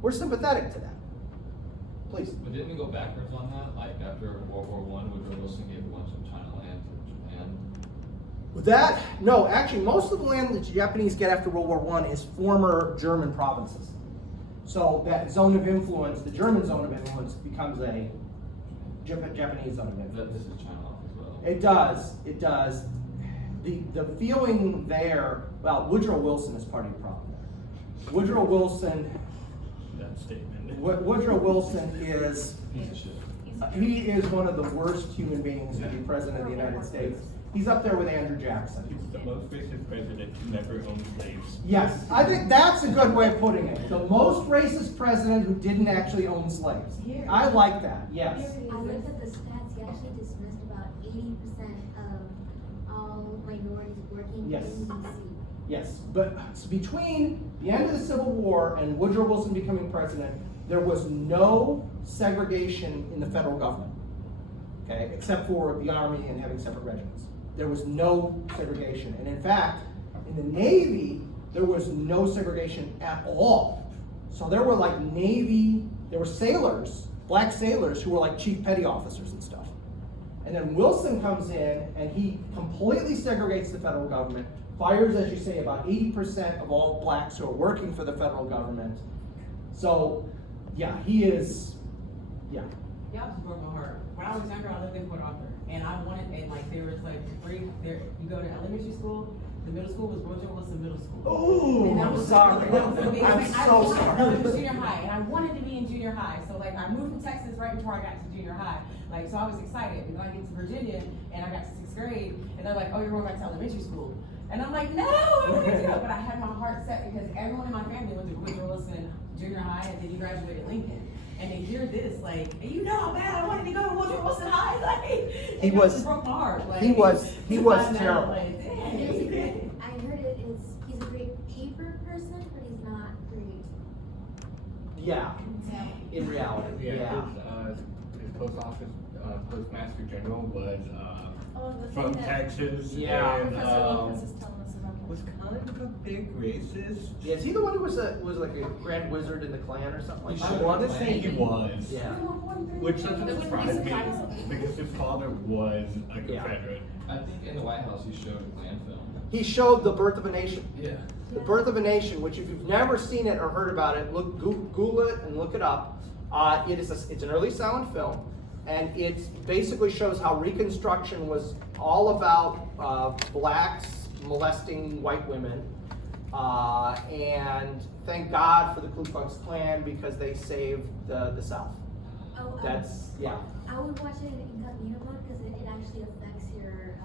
We're sympathetic to that. Please. But didn't we go backwards on that? Like after World War I, Woodrow Wilson gave a bunch of China land to Japan. That, no, actually, most of the land that the Japanese get after World War I is former German provinces. So that zone of influence, the German zone of influence, becomes a Japanese zone of influence. This is China off as well. It does, it does. The feeling there, well, Woodrow Wilson is part of the problem there. Woodrow Wilson, That statement. Woodrow Wilson is, Piece of shit. he is one of the worst human beings to be president of the United States. He's up there with Andrew Jackson. He's the most racist president who never owned slaves. Yes, I think that's a good way of putting it. The most racist president who didn't actually own slaves. I like that, yes. I looked at the stats, he actually dismissed about 80% of all minorities working Yes. in DC. Yes, but between the end of the Civil War and Woodrow Wilson becoming president, there was no segregation in the federal government, okay, except for the Army and having separate regiments. There was no segregation. And in fact, in the Navy, there was no segregation at all. So there were like there were sailors, black sailors, who were like chief petty officers and stuff. And then Wilson comes in and he completely segregates the federal government, fires, as you say, about 80% of all blacks who are working for the federal government. So, yeah, he is, yeah. Y'all just broke my heart. When I was younger, I lived in Port Arthur, and I wanted, and like there was like you go to elementary school, the middle school was Woodrow Wilson Middle School. Oh, And that I'm was sorry. that was the biggest I'm thing. so I wanted to go to sorry. junior high, and I wanted to be in junior high. So like I moved from Texas right before I got to junior high. Like so I was excited, and then I get to Virginia, and I got to 6th grade, and they're like, oh, you're going back to elementary school. And I'm like, no, I want to go. But I had my heart set because everyone in my family went to Woodrow Wilson Junior High, and then he graduated Lincoln. And to hear this, like, and you know how bad I wanted to go to Woodrow Wilson High, like, He it was- just broke my heart. Like, he was to find out, terrible. like, And there's a dang. great, I heard he's a great paper person, but he's not great. Yeah, in reality, yeah. His post office, postmaster general was, Oh, the from thing that Texas. Yeah. And, Professor Lopez is telling us about. was kind of a big racist. Yeah, is he the one who was like a grand wizard in the Klan or something like I that? want to say he was. Yeah. Which That doesn't wouldn't be surprise me, surprising. because his father was a Yeah. Confederate. I think in the White House he showed a Klan film. He showed The Birth of a Nation. Yeah. The Birth of a Nation, which if you've never seen it or heard about it, Google it and look it up. It's an early silent film, and it basically shows how Reconstruction was all about blacks molesting white women. And thank God for the Ku Klux Klan because they saved the South. Oh, That's, yeah. I would watch it in incognito mode because it actually affects your,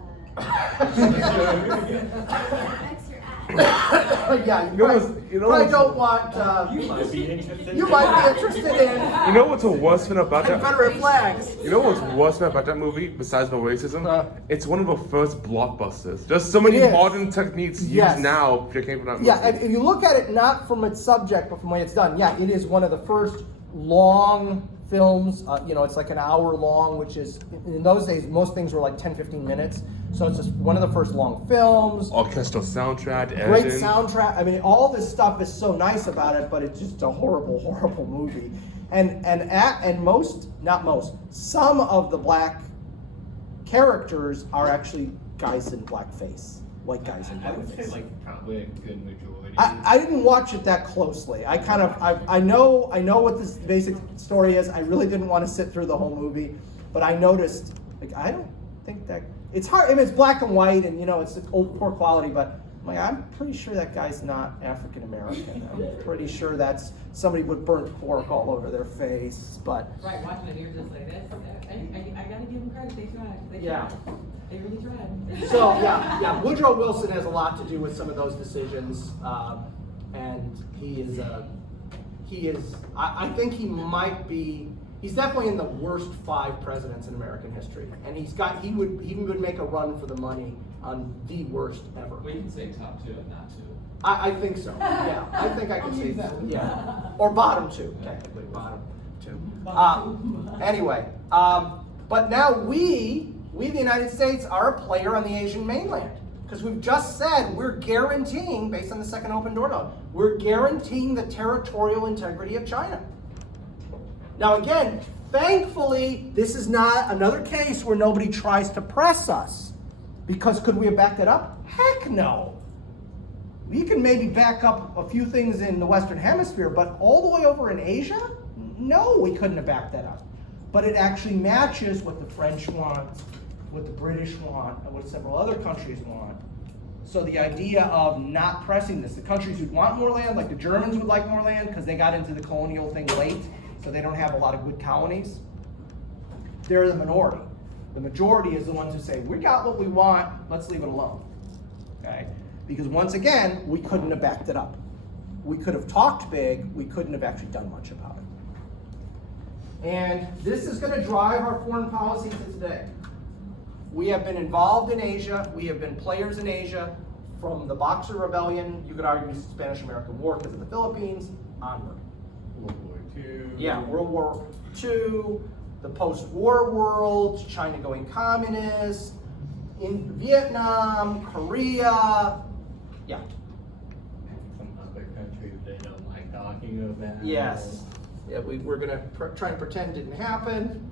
it affects your ass. Yeah, You know what's- you know probably what's- don't want, You might be interested. you might be interested in You know what's the worst thing about that? Confederate flags. You know what's worse about that movie, besides the racism? Huh? It's one of the first blockbusters. There's so many It is. modern techniques Yes. used now that came from that movie. Yeah, and if you look at it not from its subject, but from the way it's done, yeah, it is one of the first long films. It's like an hour long, which is, in those days, most things were like 10, 15 minutes. So it's just one of the first long films. Orchestral soundtrack, Great editing. soundtrack. I mean, all this stuff is so nice about it, but it's just a horrible, horrible movie. Some of the black characters are actually guys in blackface, white guys in I would say blackface. like probably a good majority. I didn't watch it that closely. I know what this basic story is. I really didn't want to sit through the whole movie, but I noticed, like, I don't think that it's hard. I mean, it's black and white, and it's old poor quality, but I'm pretty sure that guy's not African American. I'm pretty sure that's somebody with burnt pork all over their face. But Right, watching it, you're just like, I gotta give them credit, they tried. They Yeah. tried. They really tried. so yeah, Woodrow Wilson has a lot to do with some of those decisions, and he is he is, I think he might be, he's definitely in the worst 5 presidents in American history. And he would make a run for the money on the worst ever. We can say top 2 and not 2. I think so, yeah, I think I can say that, yeah. Or bottom 2, technically, bottom 2. Anyway, but now we, the United States, are a player on the Asian mainland. Because we've just said we're guaranteeing, based on the second open door law, we're guaranteeing the territorial integrity of China. Now again, thankfully, this is not another case where nobody tries to press us. Because could we have backed it up? Heck no. We can maybe back up a few things in the Western Hemisphere, but all the way over in Asia? No, we couldn't have backed that up. But it actually matches what the French want, what the British want, and what several other countries want. So the idea of not pressing this, the countries who'd want more land, like the Germans would like more land because they got into the colonial thing late, so they don't have a lot of good colonies. They're the minority. The majority is the ones who say, we got what we want, let's leave it alone, okay? Because once again, we couldn't have backed it up. We could have talked big, we couldn't have actually done much about it. And this is gonna drive our foreign policy to today. We have been involved in Asia, we have been players in Asia from the Boxer Rebellion, you could argue Spanish-American War because of the Philippines, onward. World War II. Yeah, World War II, the post-war world, China going communist, in Vietnam, Korea, yeah. Some other countries they don't like talking about. Yes. Yeah, we're gonna try and pretend it didn't happen.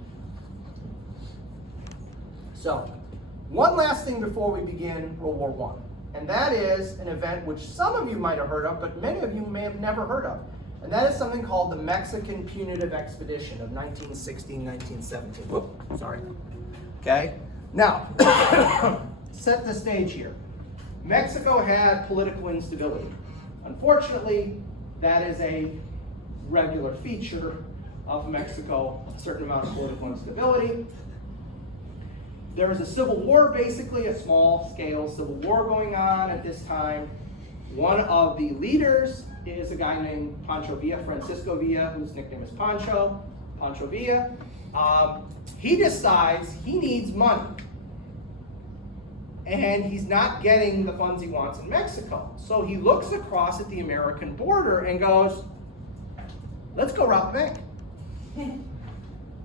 So, one last thing before we begin World War I, and that is an event which some of you might have heard of, but many of you may have never heard of. And that is something called the Mexican Punitive Expedition of 1916-1917. Whoop, sorry. Okay, now, set the stage here. Mexico had political instability. Unfortunately, that is a regular feature of Mexico, a certain amount of political instability. There was a civil war, basically a small-scale civil war going on at this time. One of the leaders is a guy named Pancho Villa, Francisco Villa, whose nickname is Pancho Villa. He decides he needs money. And he's not getting the funds he wants in Mexico. So he looks across at the American border and goes, let's go rob a bank.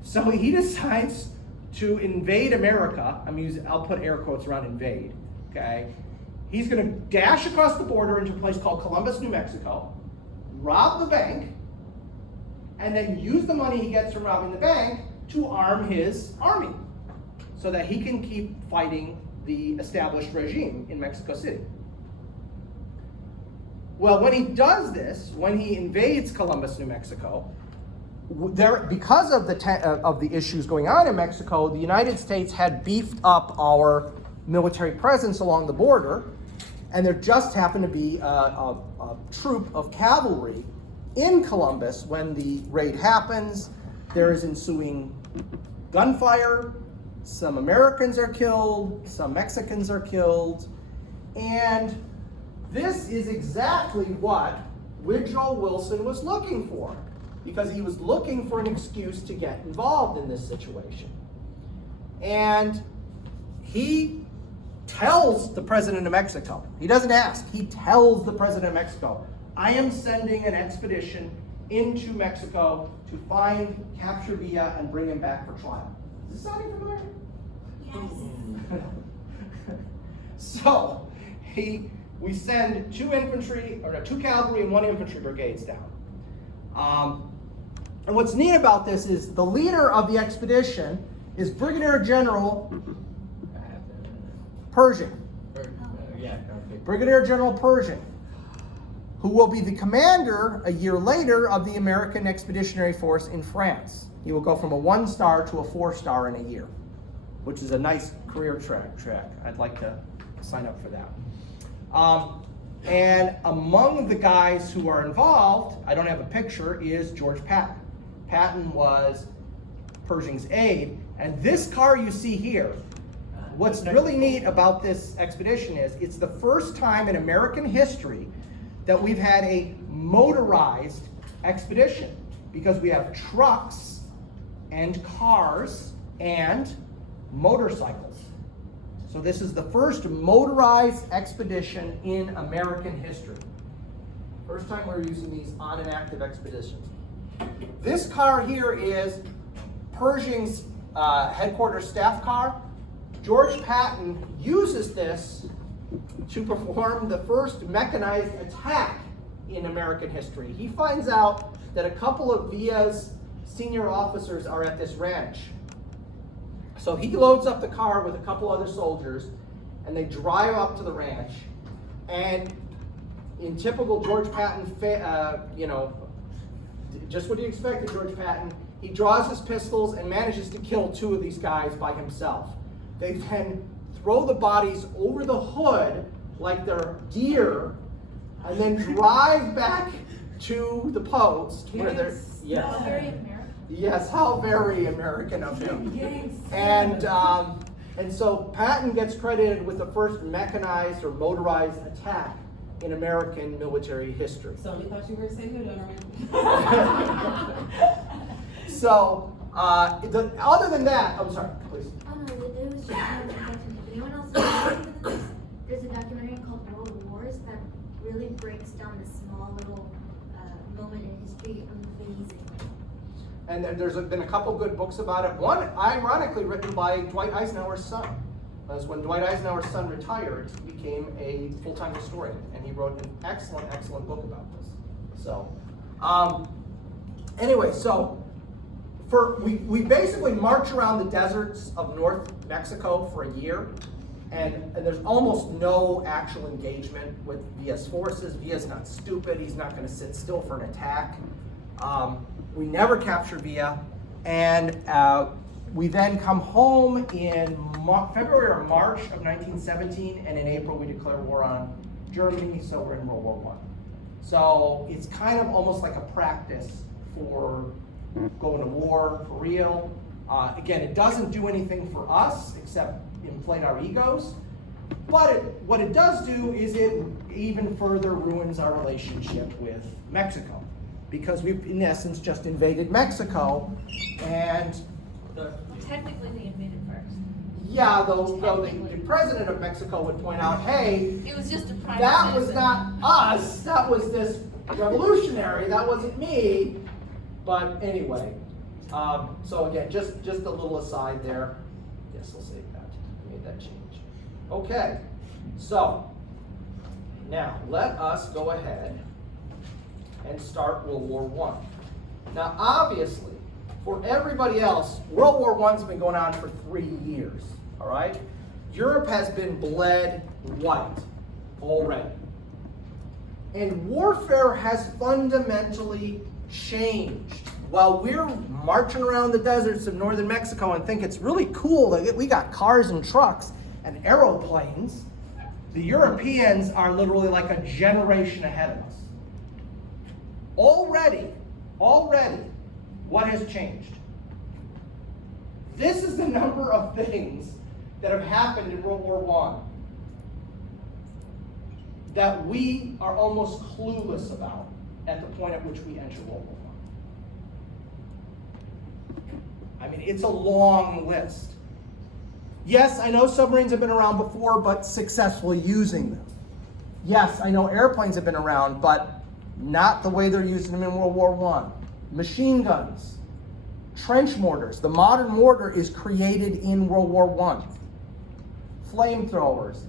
So he decides to invade America. I'll put air quotes around invade, okay? He's gonna dash across the border into a place called Columbus, New Mexico, rob the bank, and then use the money he gets from robbing the bank to arm his army so that he can keep fighting the established regime in Mexico City. Well, when he does this, when he invades Columbus, New Mexico, because of the issues going on in Mexico, the United States had beefed up our military presence along the border, and there just happened to be a troop of cavalry in Columbus when the raid happens. There is ensuing gunfire. Some Americans are killed, some Mexicans are killed, and this is exactly what Woodrow Wilson was looking for, because he was looking for an excuse to get involved in this situation. And he tells the president of Mexico, he doesn't ask, he tells the president of Mexico, I am sending an expedition into Mexico to find, capture Villa, and bring him back for trial. Does this sound familiar? Yes. So, we send two cavalry and one infantry brigades down. And what's neat about this is the leader of the expedition is Brigadier General Pershing. Brigadier General Pershing, who will be the commander a year later of the American Expeditionary Force in France. He will go from a 1-star to a 4-star in a year, which is a nice career track. I'd like to sign up for that. And among the guys who are involved, I don't have a picture, is George Patton. Patton was Pershing's aide, and this car you see here, what's really neat about this expedition is it's the first time in American history that we've had a motorized expedition because we have trucks and cars and motorcycles. So this is the first motorized expedition in American history. First time we're using these on an active expedition. This car here is Pershing's headquarters staff car. George Patton uses this to perform the first mechanized attack in American history. He finds out that a couple of Villa's senior officers are at this ranch. So he loads up the car with a couple other soldiers, and they drive up to the ranch. And in typical George Patton, just what you expected, George Patton, he draws his pistols and manages to kill 2 of these guys by himself. They then throw the bodies over the hood like they're deer, and then drive back to the post where they're. Yes. How very American. Yes, how very American of him. And so Patton gets credited with the first mechanized or motorized attack in American military history. So we thought you were saying good, So, other than that, I'm sorry, please. Oh no, there was just one question. If anyone else remember this, there's a documentary called World Wars that really breaks down this small little moment in history amazingly. And there's been a couple good books about it. One, ironically, written by Dwight Eisenhower's son. Because when Dwight Eisenhower's son retired, he became a full-time historian, and he wrote an excellent, excellent book about this. So, anyway, so we basically march around the deserts of North Mexico for a year, and there's almost no actual engagement with Villa's forces. Villa's not stupid. He's not going to sit still for an attack. We never capture Villa, and we then come home in February or March of 1917, and in April we declare war on Germany, so we're in World War I. So it's kind of almost like a practice for going to war for real. Again, it doesn't do anything for us except inflate our egos, but what it does do is it even further ruins our relationship with Mexico, because we've in essence just invaded Mexico, and Technically, they invaded first. yeah, though the president of Mexico would point out, hey, It was just a private that was citizen. not us, that was this revolutionary, that wasn't me. But anyway, so again, just a little aside there. Yes, I'll save that. I made that change. Okay, so now let us go ahead and start World War I. Now, obviously, for everybody else, World War I's been going on for 3 years, all right? Europe has been bled white already. And warfare has fundamentally changed. While we're marching around the deserts of northern Mexico and think it's really cool that we got cars and trucks and aeroplanes, the Europeans are literally like a generation ahead of us. Already, what has changed? This is the number of things that have happened in World War I that we are almost clueless about at the point at which we enter World War I. I mean, it's a long list. Yes, I know submarines have been around before, but successfully using them. Yes, I know airplanes have been around, but not the way they're using them in World War I. Machine guns, trench mortars. The modern mortar is created in World War I. Flamethrowers,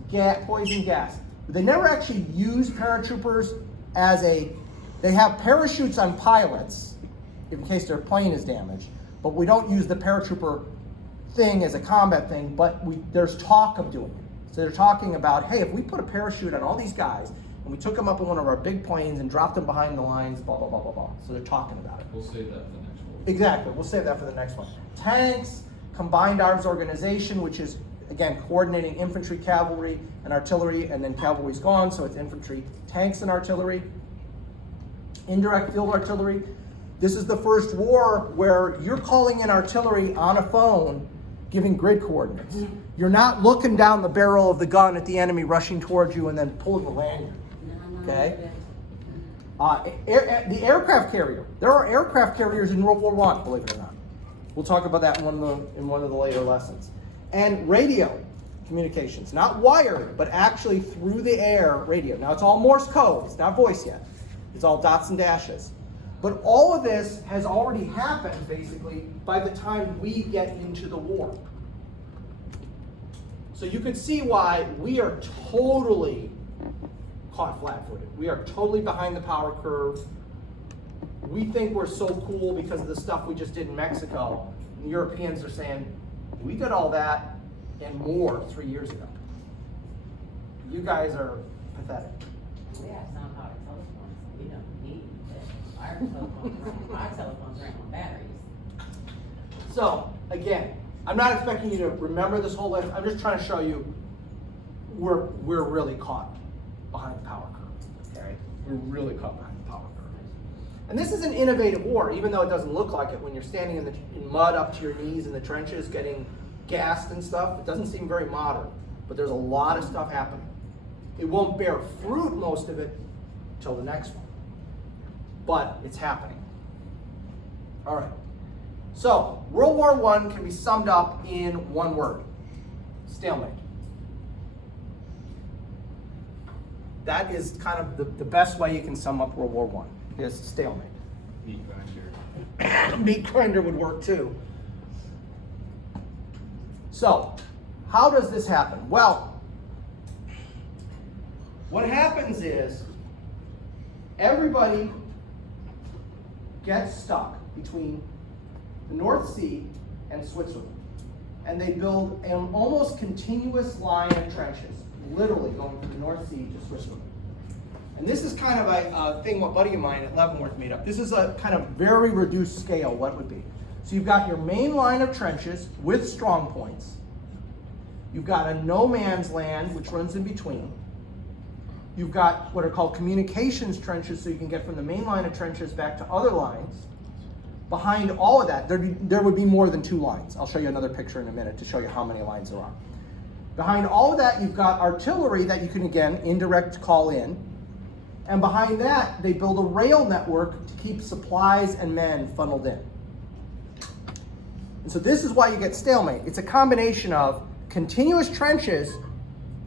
poison gas. They never actually use paratroopers they have parachutes on pilots in case their plane is damaged, but we don't use the paratrooper thing as a combat thing, but there's talk of doing it. So they're talking about, hey, if we put a parachute on all these guys, and we took them up in one of our big planes and dropped them behind the lines, blah, blah, blah, blah, blah. So they're talking about it. We'll save that for the next one. Exactly, we'll save that for the next one. Tanks, combined arms organization, which is, again, coordinating infantry, cavalry, and artillery, and then cavalry's gone, so it's infantry, tanks, and artillery. Indirect field artillery. This is the first war where you're calling in artillery on a phone, giving grid coordinates. You're not looking down the barrel of the gun at the enemy rushing towards you and then pulling the lanyard. Okay? The aircraft carrier. There are aircraft carriers in World War I, believe it or not. We'll talk about that in one of the later lessons. And radio communications, not wired, but actually through the air radio. Now it's all Morse code, it's not voice yet. It's all dots and dashes. But all of this has already happened, basically, by the time we get into the war. So you could see why we are totally caught flat-footed. We are totally behind the power curve. We think we're so cool because of the stuff we just did in Mexico. And the Europeans are saying, we did all that and more 3 years ago. You guys are pathetic. We have sound-powered telephones, we don't need that. Our telephones run on batteries. So, again, I'm not expecting you to remember this whole list. I'm just trying to show you we're really caught behind the power curve. Okay? We're really caught behind the power curve. And this is an innovative war, even though it doesn't look like it when you're standing in mud up to your knees in the trenches getting gassed and stuff. It doesn't seem very modern, but there's a lot of stuff happening. It won't bear fruit, most of it, till the next one. But it's happening. All right. So, World War I can be summed up in one word: stalemate. That is kind of the best way you can sum up World War I, is stalemate. Meat grinder. Meat grinder would work too. So, how does this happen? Well, what happens is everybody gets stuck between the North Sea and Switzerland. And they build an almost continuous line of trenches, literally going from the North Sea to Switzerland. And this is kind of a thing what buddy of mine at Leavenworth made up. This is a kind of very reduced scale, what it would be. So you've got your main line of trenches with strong points. You've got a no man's land, which runs in between. You've got what are called communications trenches, so you can get from the main line of trenches back to other lines. Behind all of that, there would be more than 2 lines. I'll show you another picture in a minute to show you how many lines there are. Behind all of that, you've got artillery that you can, again, indirect call in. And behind that, they build a rail network to keep supplies and men funneled in. And so this is why you get stalemate. It's a combination of continuous trenches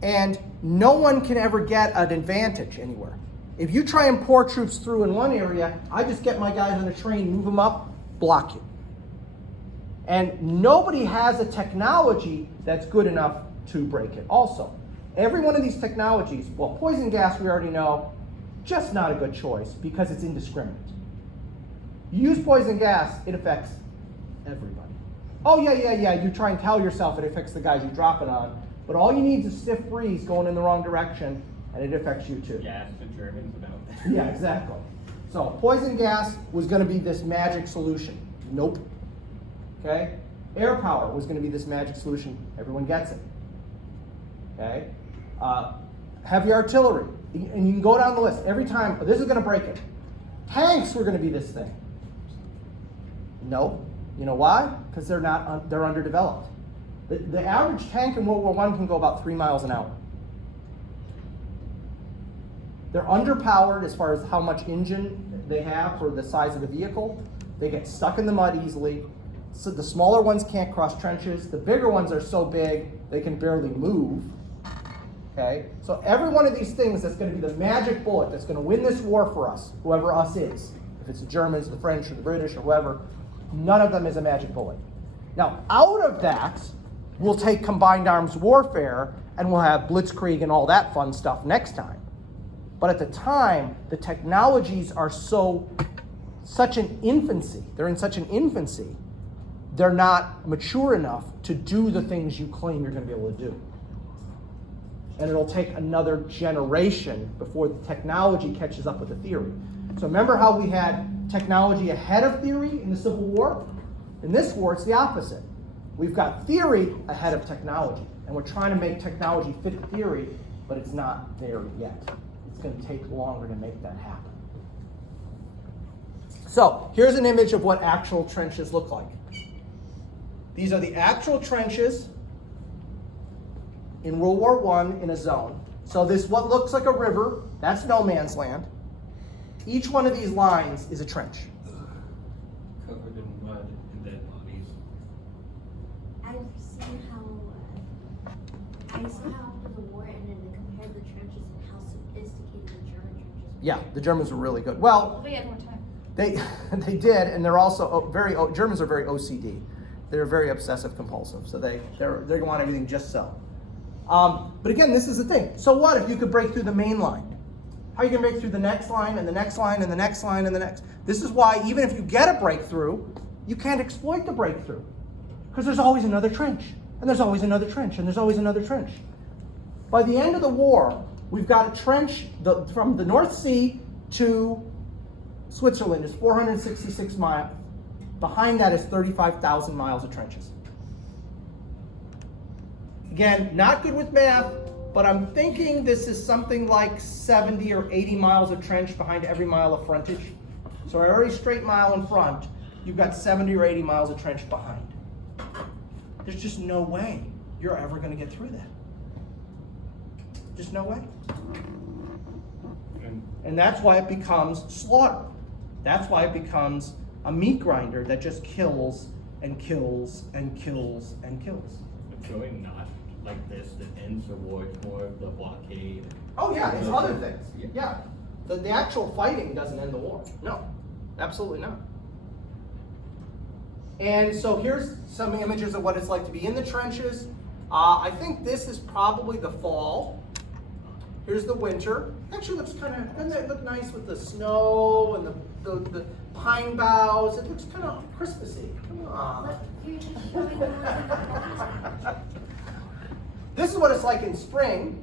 and no one can ever get an advantage anywhere. If you try and pour troops through in one area, I just get my guys on a train, move them up, block you. And nobody has a technology that's good enough to break it. Also, every one of these technologies, well, poison gas we already know, just not a good choice because it's indiscriminate. You use poison gas, it affects everybody. Oh yeah, you try and tell yourself it affects the guys you drop it on, but all you need is a stiff breeze going in the wrong direction and it affects you too. Yeah, ask the Germans about that. Yeah, exactly. So poison gas was going to be this magic solution. Nope. Okay? Air power was going to be this magic solution. Everyone gets it. Okay? Heavy artillery. And you can go down the list. Every time, this is going to break it. Tanks were going to be this thing. No. You know why? Because they're underdeveloped. The average tank in World War I can go about 3 miles an hour. They're underpowered as far as how much engine they have for the size of the vehicle. They get stuck in the mud easily. So the smaller ones can't cross trenches. The bigger ones are so big they can barely move. Okay? So every one of these things that's going to be the magic bullet that's going to win this war for us, whoever us is, if it's the Germans, the French, or the British, or whoever, none of them is a magic bullet. Now, out of that, we'll take combined arms warfare and we'll have blitzkrieg and all that fun stuff next time. But at the time, the technologies are such an infancy. They're in such an infancy, they're not mature enough to do the things you claim you're going to be able to do. And it'll take another generation before the technology catches up with the theory. So remember how we had technology ahead of theory in the Civil War? In this war, it's the opposite. We've got theory ahead of technology. And we're trying to make technology fit the theory, but it's not there yet. It's going to take longer to make that happen. So here's an image of what actual trenches look like. These are the actual trenches in World War I in a zone. So this, what looks like a river, that's no man's land. Each one of these lines is a trench. Covered in mud and dead bodies. I've seen how, I saw how after the war ended, they compared the trenches and how sophisticated the German trenches were. Yeah, the Germans were really good. Well, They had more time. they did, and they're also Germans are very OCD. They're very obsessive compulsive, so they want everything just so. But again, this is the thing. So what if you could break through the main line? How are you gonna break through the next line and the next line and the next line and the next? This is why even if you get a breakthrough, you can't exploit the breakthrough, because there's always another trench, and there's always another trench, and there's always another trench. By the end of the war, we've got a trench from the North Sea to Switzerland is 466 miles. Behind that is 35,000 miles of trenches. Again, not good with math, but I'm thinking this is something like 70 or 80 miles of trench behind every mile of frontage. So every straight mile in front, you've got 70 or 80 miles of trench behind. There's just no way you're ever going to get through that. Just no way. And that's why it becomes slaughter. That's why it becomes a meat grinder that just kills and kills and kills and kills. It's really not like this that ends the war. It's more of the blockade. Oh yeah, it's other things. Yeah. The actual fighting doesn't end the war. No, absolutely not. And so here's some images of what it's like to be in the trenches. I think this is probably the fall. Here's the winter. Actually looks kind of, doesn't it look nice with the snow and the pine boughs? It looks kind of Christmassy. Come on. Look, you're just showing the ones in the past. This is what it's like in spring.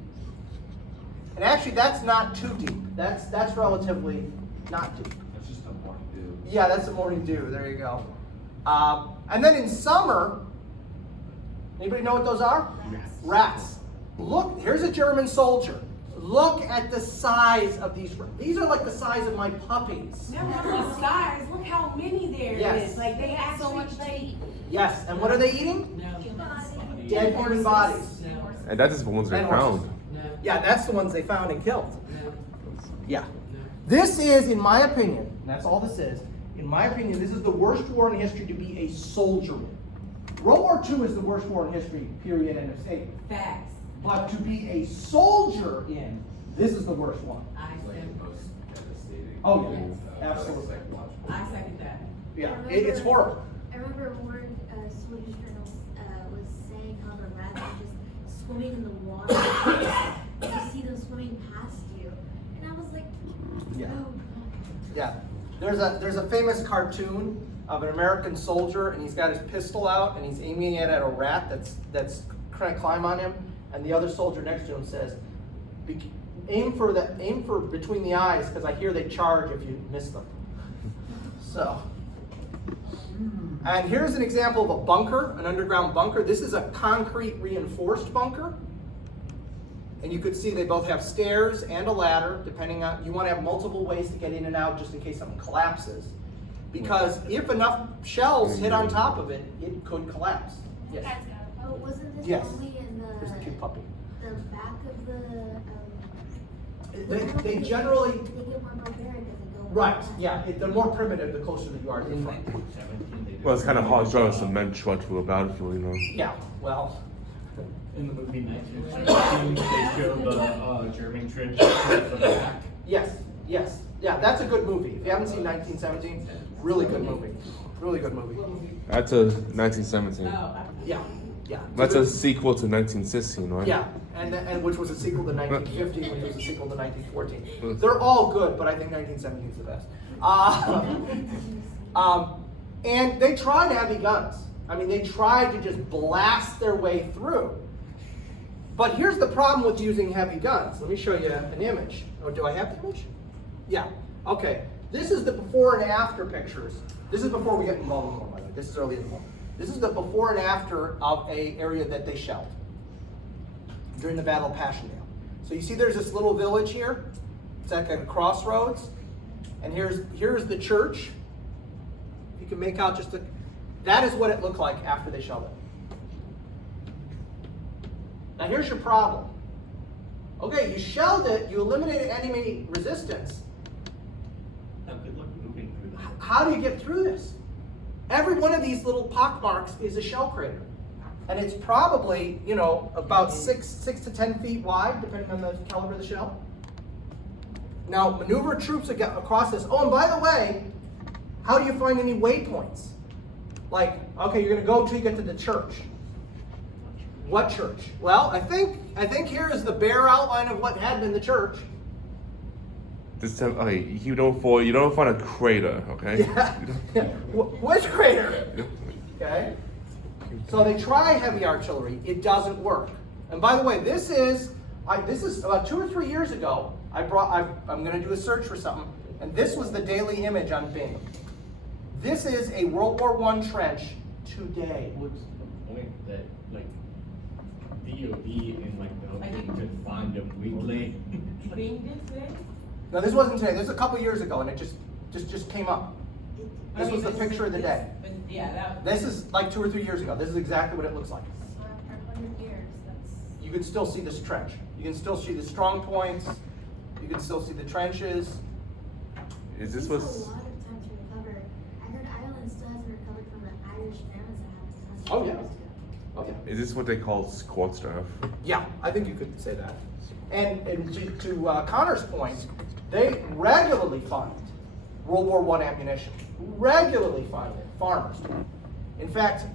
And actually that's not too deep. That's relatively not deep. That's just a morning dew. Yeah, that's the morning dew. There you go. And then in summer, anybody know what those are? Rats. Look, here's a German soldier. Look at the size of these rats. These are like the size of my puppies. Never mind size, look how many there Yes. is. Like they So actually much to eat. Yes, and what are they eating? No. Dead human bodies. No. And that's just the ones they And found. horses. No. Yeah, that's the ones they found and killed. No. Yeah. No. This is, in my opinion, and that's all this is, in my opinion, this is the worst war in history to be a soldier in. World War II is the worst war in history, period, end of statement. Facts. But to be a soldier in, this is the worst one. I It's like second. the most devastating. Oh, yeah. Like Absolutely. psychological. I second that. Yeah, it's horrible. I remember one Swedish journal was saying how the rats are just swimming in the water. You see them swimming past you. And I was like, Yeah. no. Yeah. There's a famous cartoon of an American soldier, and he's got his pistol out, and he's aiming it at a rat that's trying to climb on him, and the other soldier next to him says, aim for between the eyes, because I hear they charge if you miss them. So, and here's an example of a bunker, an underground bunker. This is a concrete reinforced bunker. And you could see they both have stairs and a ladder, depending on, you want to have multiple ways to get in and out just in case something collapses. Because if enough shells hit on top of it, it could collapse. Yes. That's got it. Oh, wasn't this Yes. only in There's the cute puppy. the back of the, They generally, They get more barbaric as they go. right, back. yeah, the more primitive, the closer that you are to the In front. 1917, they did Well, it's kind of hard to draw a uh, cement truck to a battlefield, you know. Yeah, well, In the movie 1917, they showed the German trenches at the back. yes, yeah, that's a good movie. If you haven't seen 1917, really good movie, really good movie. That's a 1917. Yeah. That's a sequel to 1916, right? Yeah, and which was a sequel to 1915, which was a sequel to 1914. They're all good, but I think 1917 is the best. And they tried heavy guns. I mean, they tried to just blast their way through. But here's the problem with using heavy guns. Let me show you an image. Oh, do I have the image? Yeah. Okay. This is the before and after pictures. This is before we get involved in the war, by the way. This is early in the war. This is the before and after of a area that they shelled during the Battle of Passchendaele. So you see there's this little village here. It's at a crossroads. And here's the church. You can make out just that is what it looked like after they shelled it. Now here's your problem. Okay, you shelled it, you eliminated enemy resistance. how do you get through this? Every one of these little pock marks is a shell crater. And it's probably, you know, about 6 to 10 feet wide, depending on the caliber of the shell. Now, maneuver troops across this. Oh, and by the way, how do you find any waypoints? Like, okay, you're gonna go until you get to the church. What church? Well, I think here is the bare outline of what had been the church. This time, okay, you don't find a crater, okay? Yeah. Which crater? Okay. So they try heavy artillery. It doesn't work. And by the way, this is about 2 or 3 years ago. I'm going to do a search for something, and this was the daily image on Bing. This is a World War I trench today. What's the point that like DOD and like the military could find them weekly? Being did today? No, this wasn't today. This was a couple years ago, and it just came up. This was the picture of the day. But yeah, that. This is like 2 or 3 years ago. This is exactly what it looks like. So after 100 years, that's. You can still see this trench. You can still see the strong points. You can still see the trenches. Is this It takes what's? a lot of time to recover. I heard Ireland still hasn't recovered from the Irish famines that happened. Oh, yeah. Oh, yeah. Is this what they call squad stuff? Yeah, I think you could say that. And to Connor's point, they regularly fund World War I ammunition. Regularly fund it, farmers. In fact,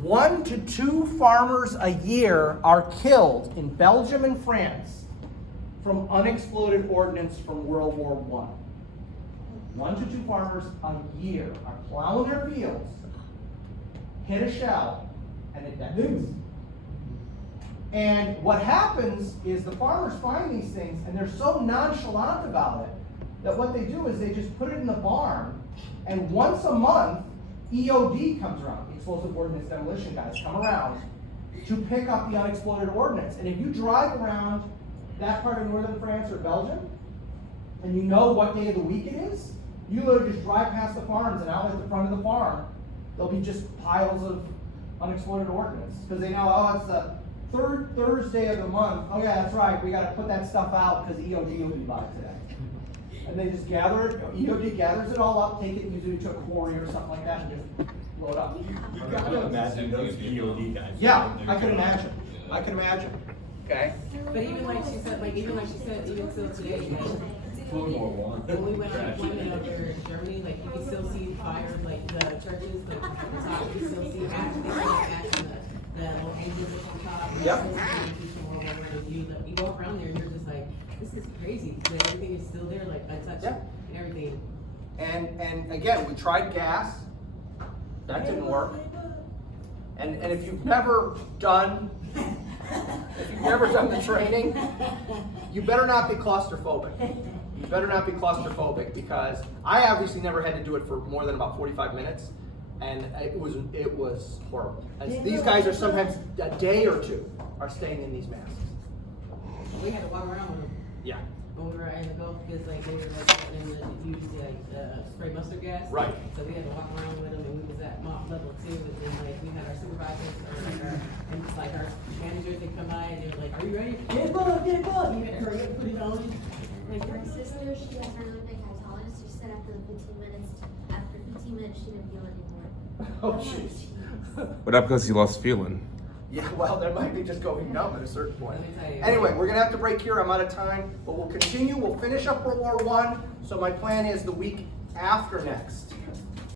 1 to 2 farmers a year are killed in Belgium and France from unexploded ordnance from World War I. 1 to 2 farmers a year are plowing their fields, hit a shell, and it detonates. And what happens is the farmers find these things and they're so nonchalant about it that what they do is they just put it in the barn, and once a month, EOD comes around, explosive ordnance demolition guys come around to pick up the unexploded ordnance. And if you drive around that part of northern France or Belgium, and you know what day of the week it is, you literally just drive past the farms, and out at the front of the farm, there'll be just piles of unexploded ordnance. Because they know, oh, it's the third Thursday of the month. Oh yeah, that's right, we gotta put that stuff out because EOD will be by today. And they just gather it, EOD gathers it all up, take it usually to a quarry or something like that, and just blow it up. You gotta imagine those DOD guys. Yeah, I can imagine. I can imagine. Okay? But even like she said, even still today, like, World War I. when we went on deployment over in Germany, like you can still see fire, like the churches, like the top, you can still see ash, they still have ash in the little angels at the top. Yep. You go around there and you're just like, this is crazy, that everything is still there, like untouched, Yep. and everything. And again, we tried gas. That didn't work. And if you've never done the training, you better not be claustrophobic. You better not be claustrophobic, because I obviously never had to do it for more than about 45 minutes, and it was horrible. These guys are sometimes a day or two are staying in these masks. We had to walk around with them. Yeah. When we were in the Gulf, because like they were like in the usually like spray mustard gas. Right. So we had to walk around with them, and we was at MOP level 2, and then like we had our supervisors or like our managers, they come by and they're like, "Are you ready? Get bug, get bug!" You had to hurry up, put it on. Like, My sister, she has her Olympic hydrologist. She said after 15 minutes, she didn't feel it anymore. Oh jeez. But that's because you lost feeling. Yeah, well, that might be just going numb at a certain point. Let me tell you. Anyway, we're gonna have to break here. I'm out of time, but we'll continue. We'll finish up World War I. So my plan is the week after next.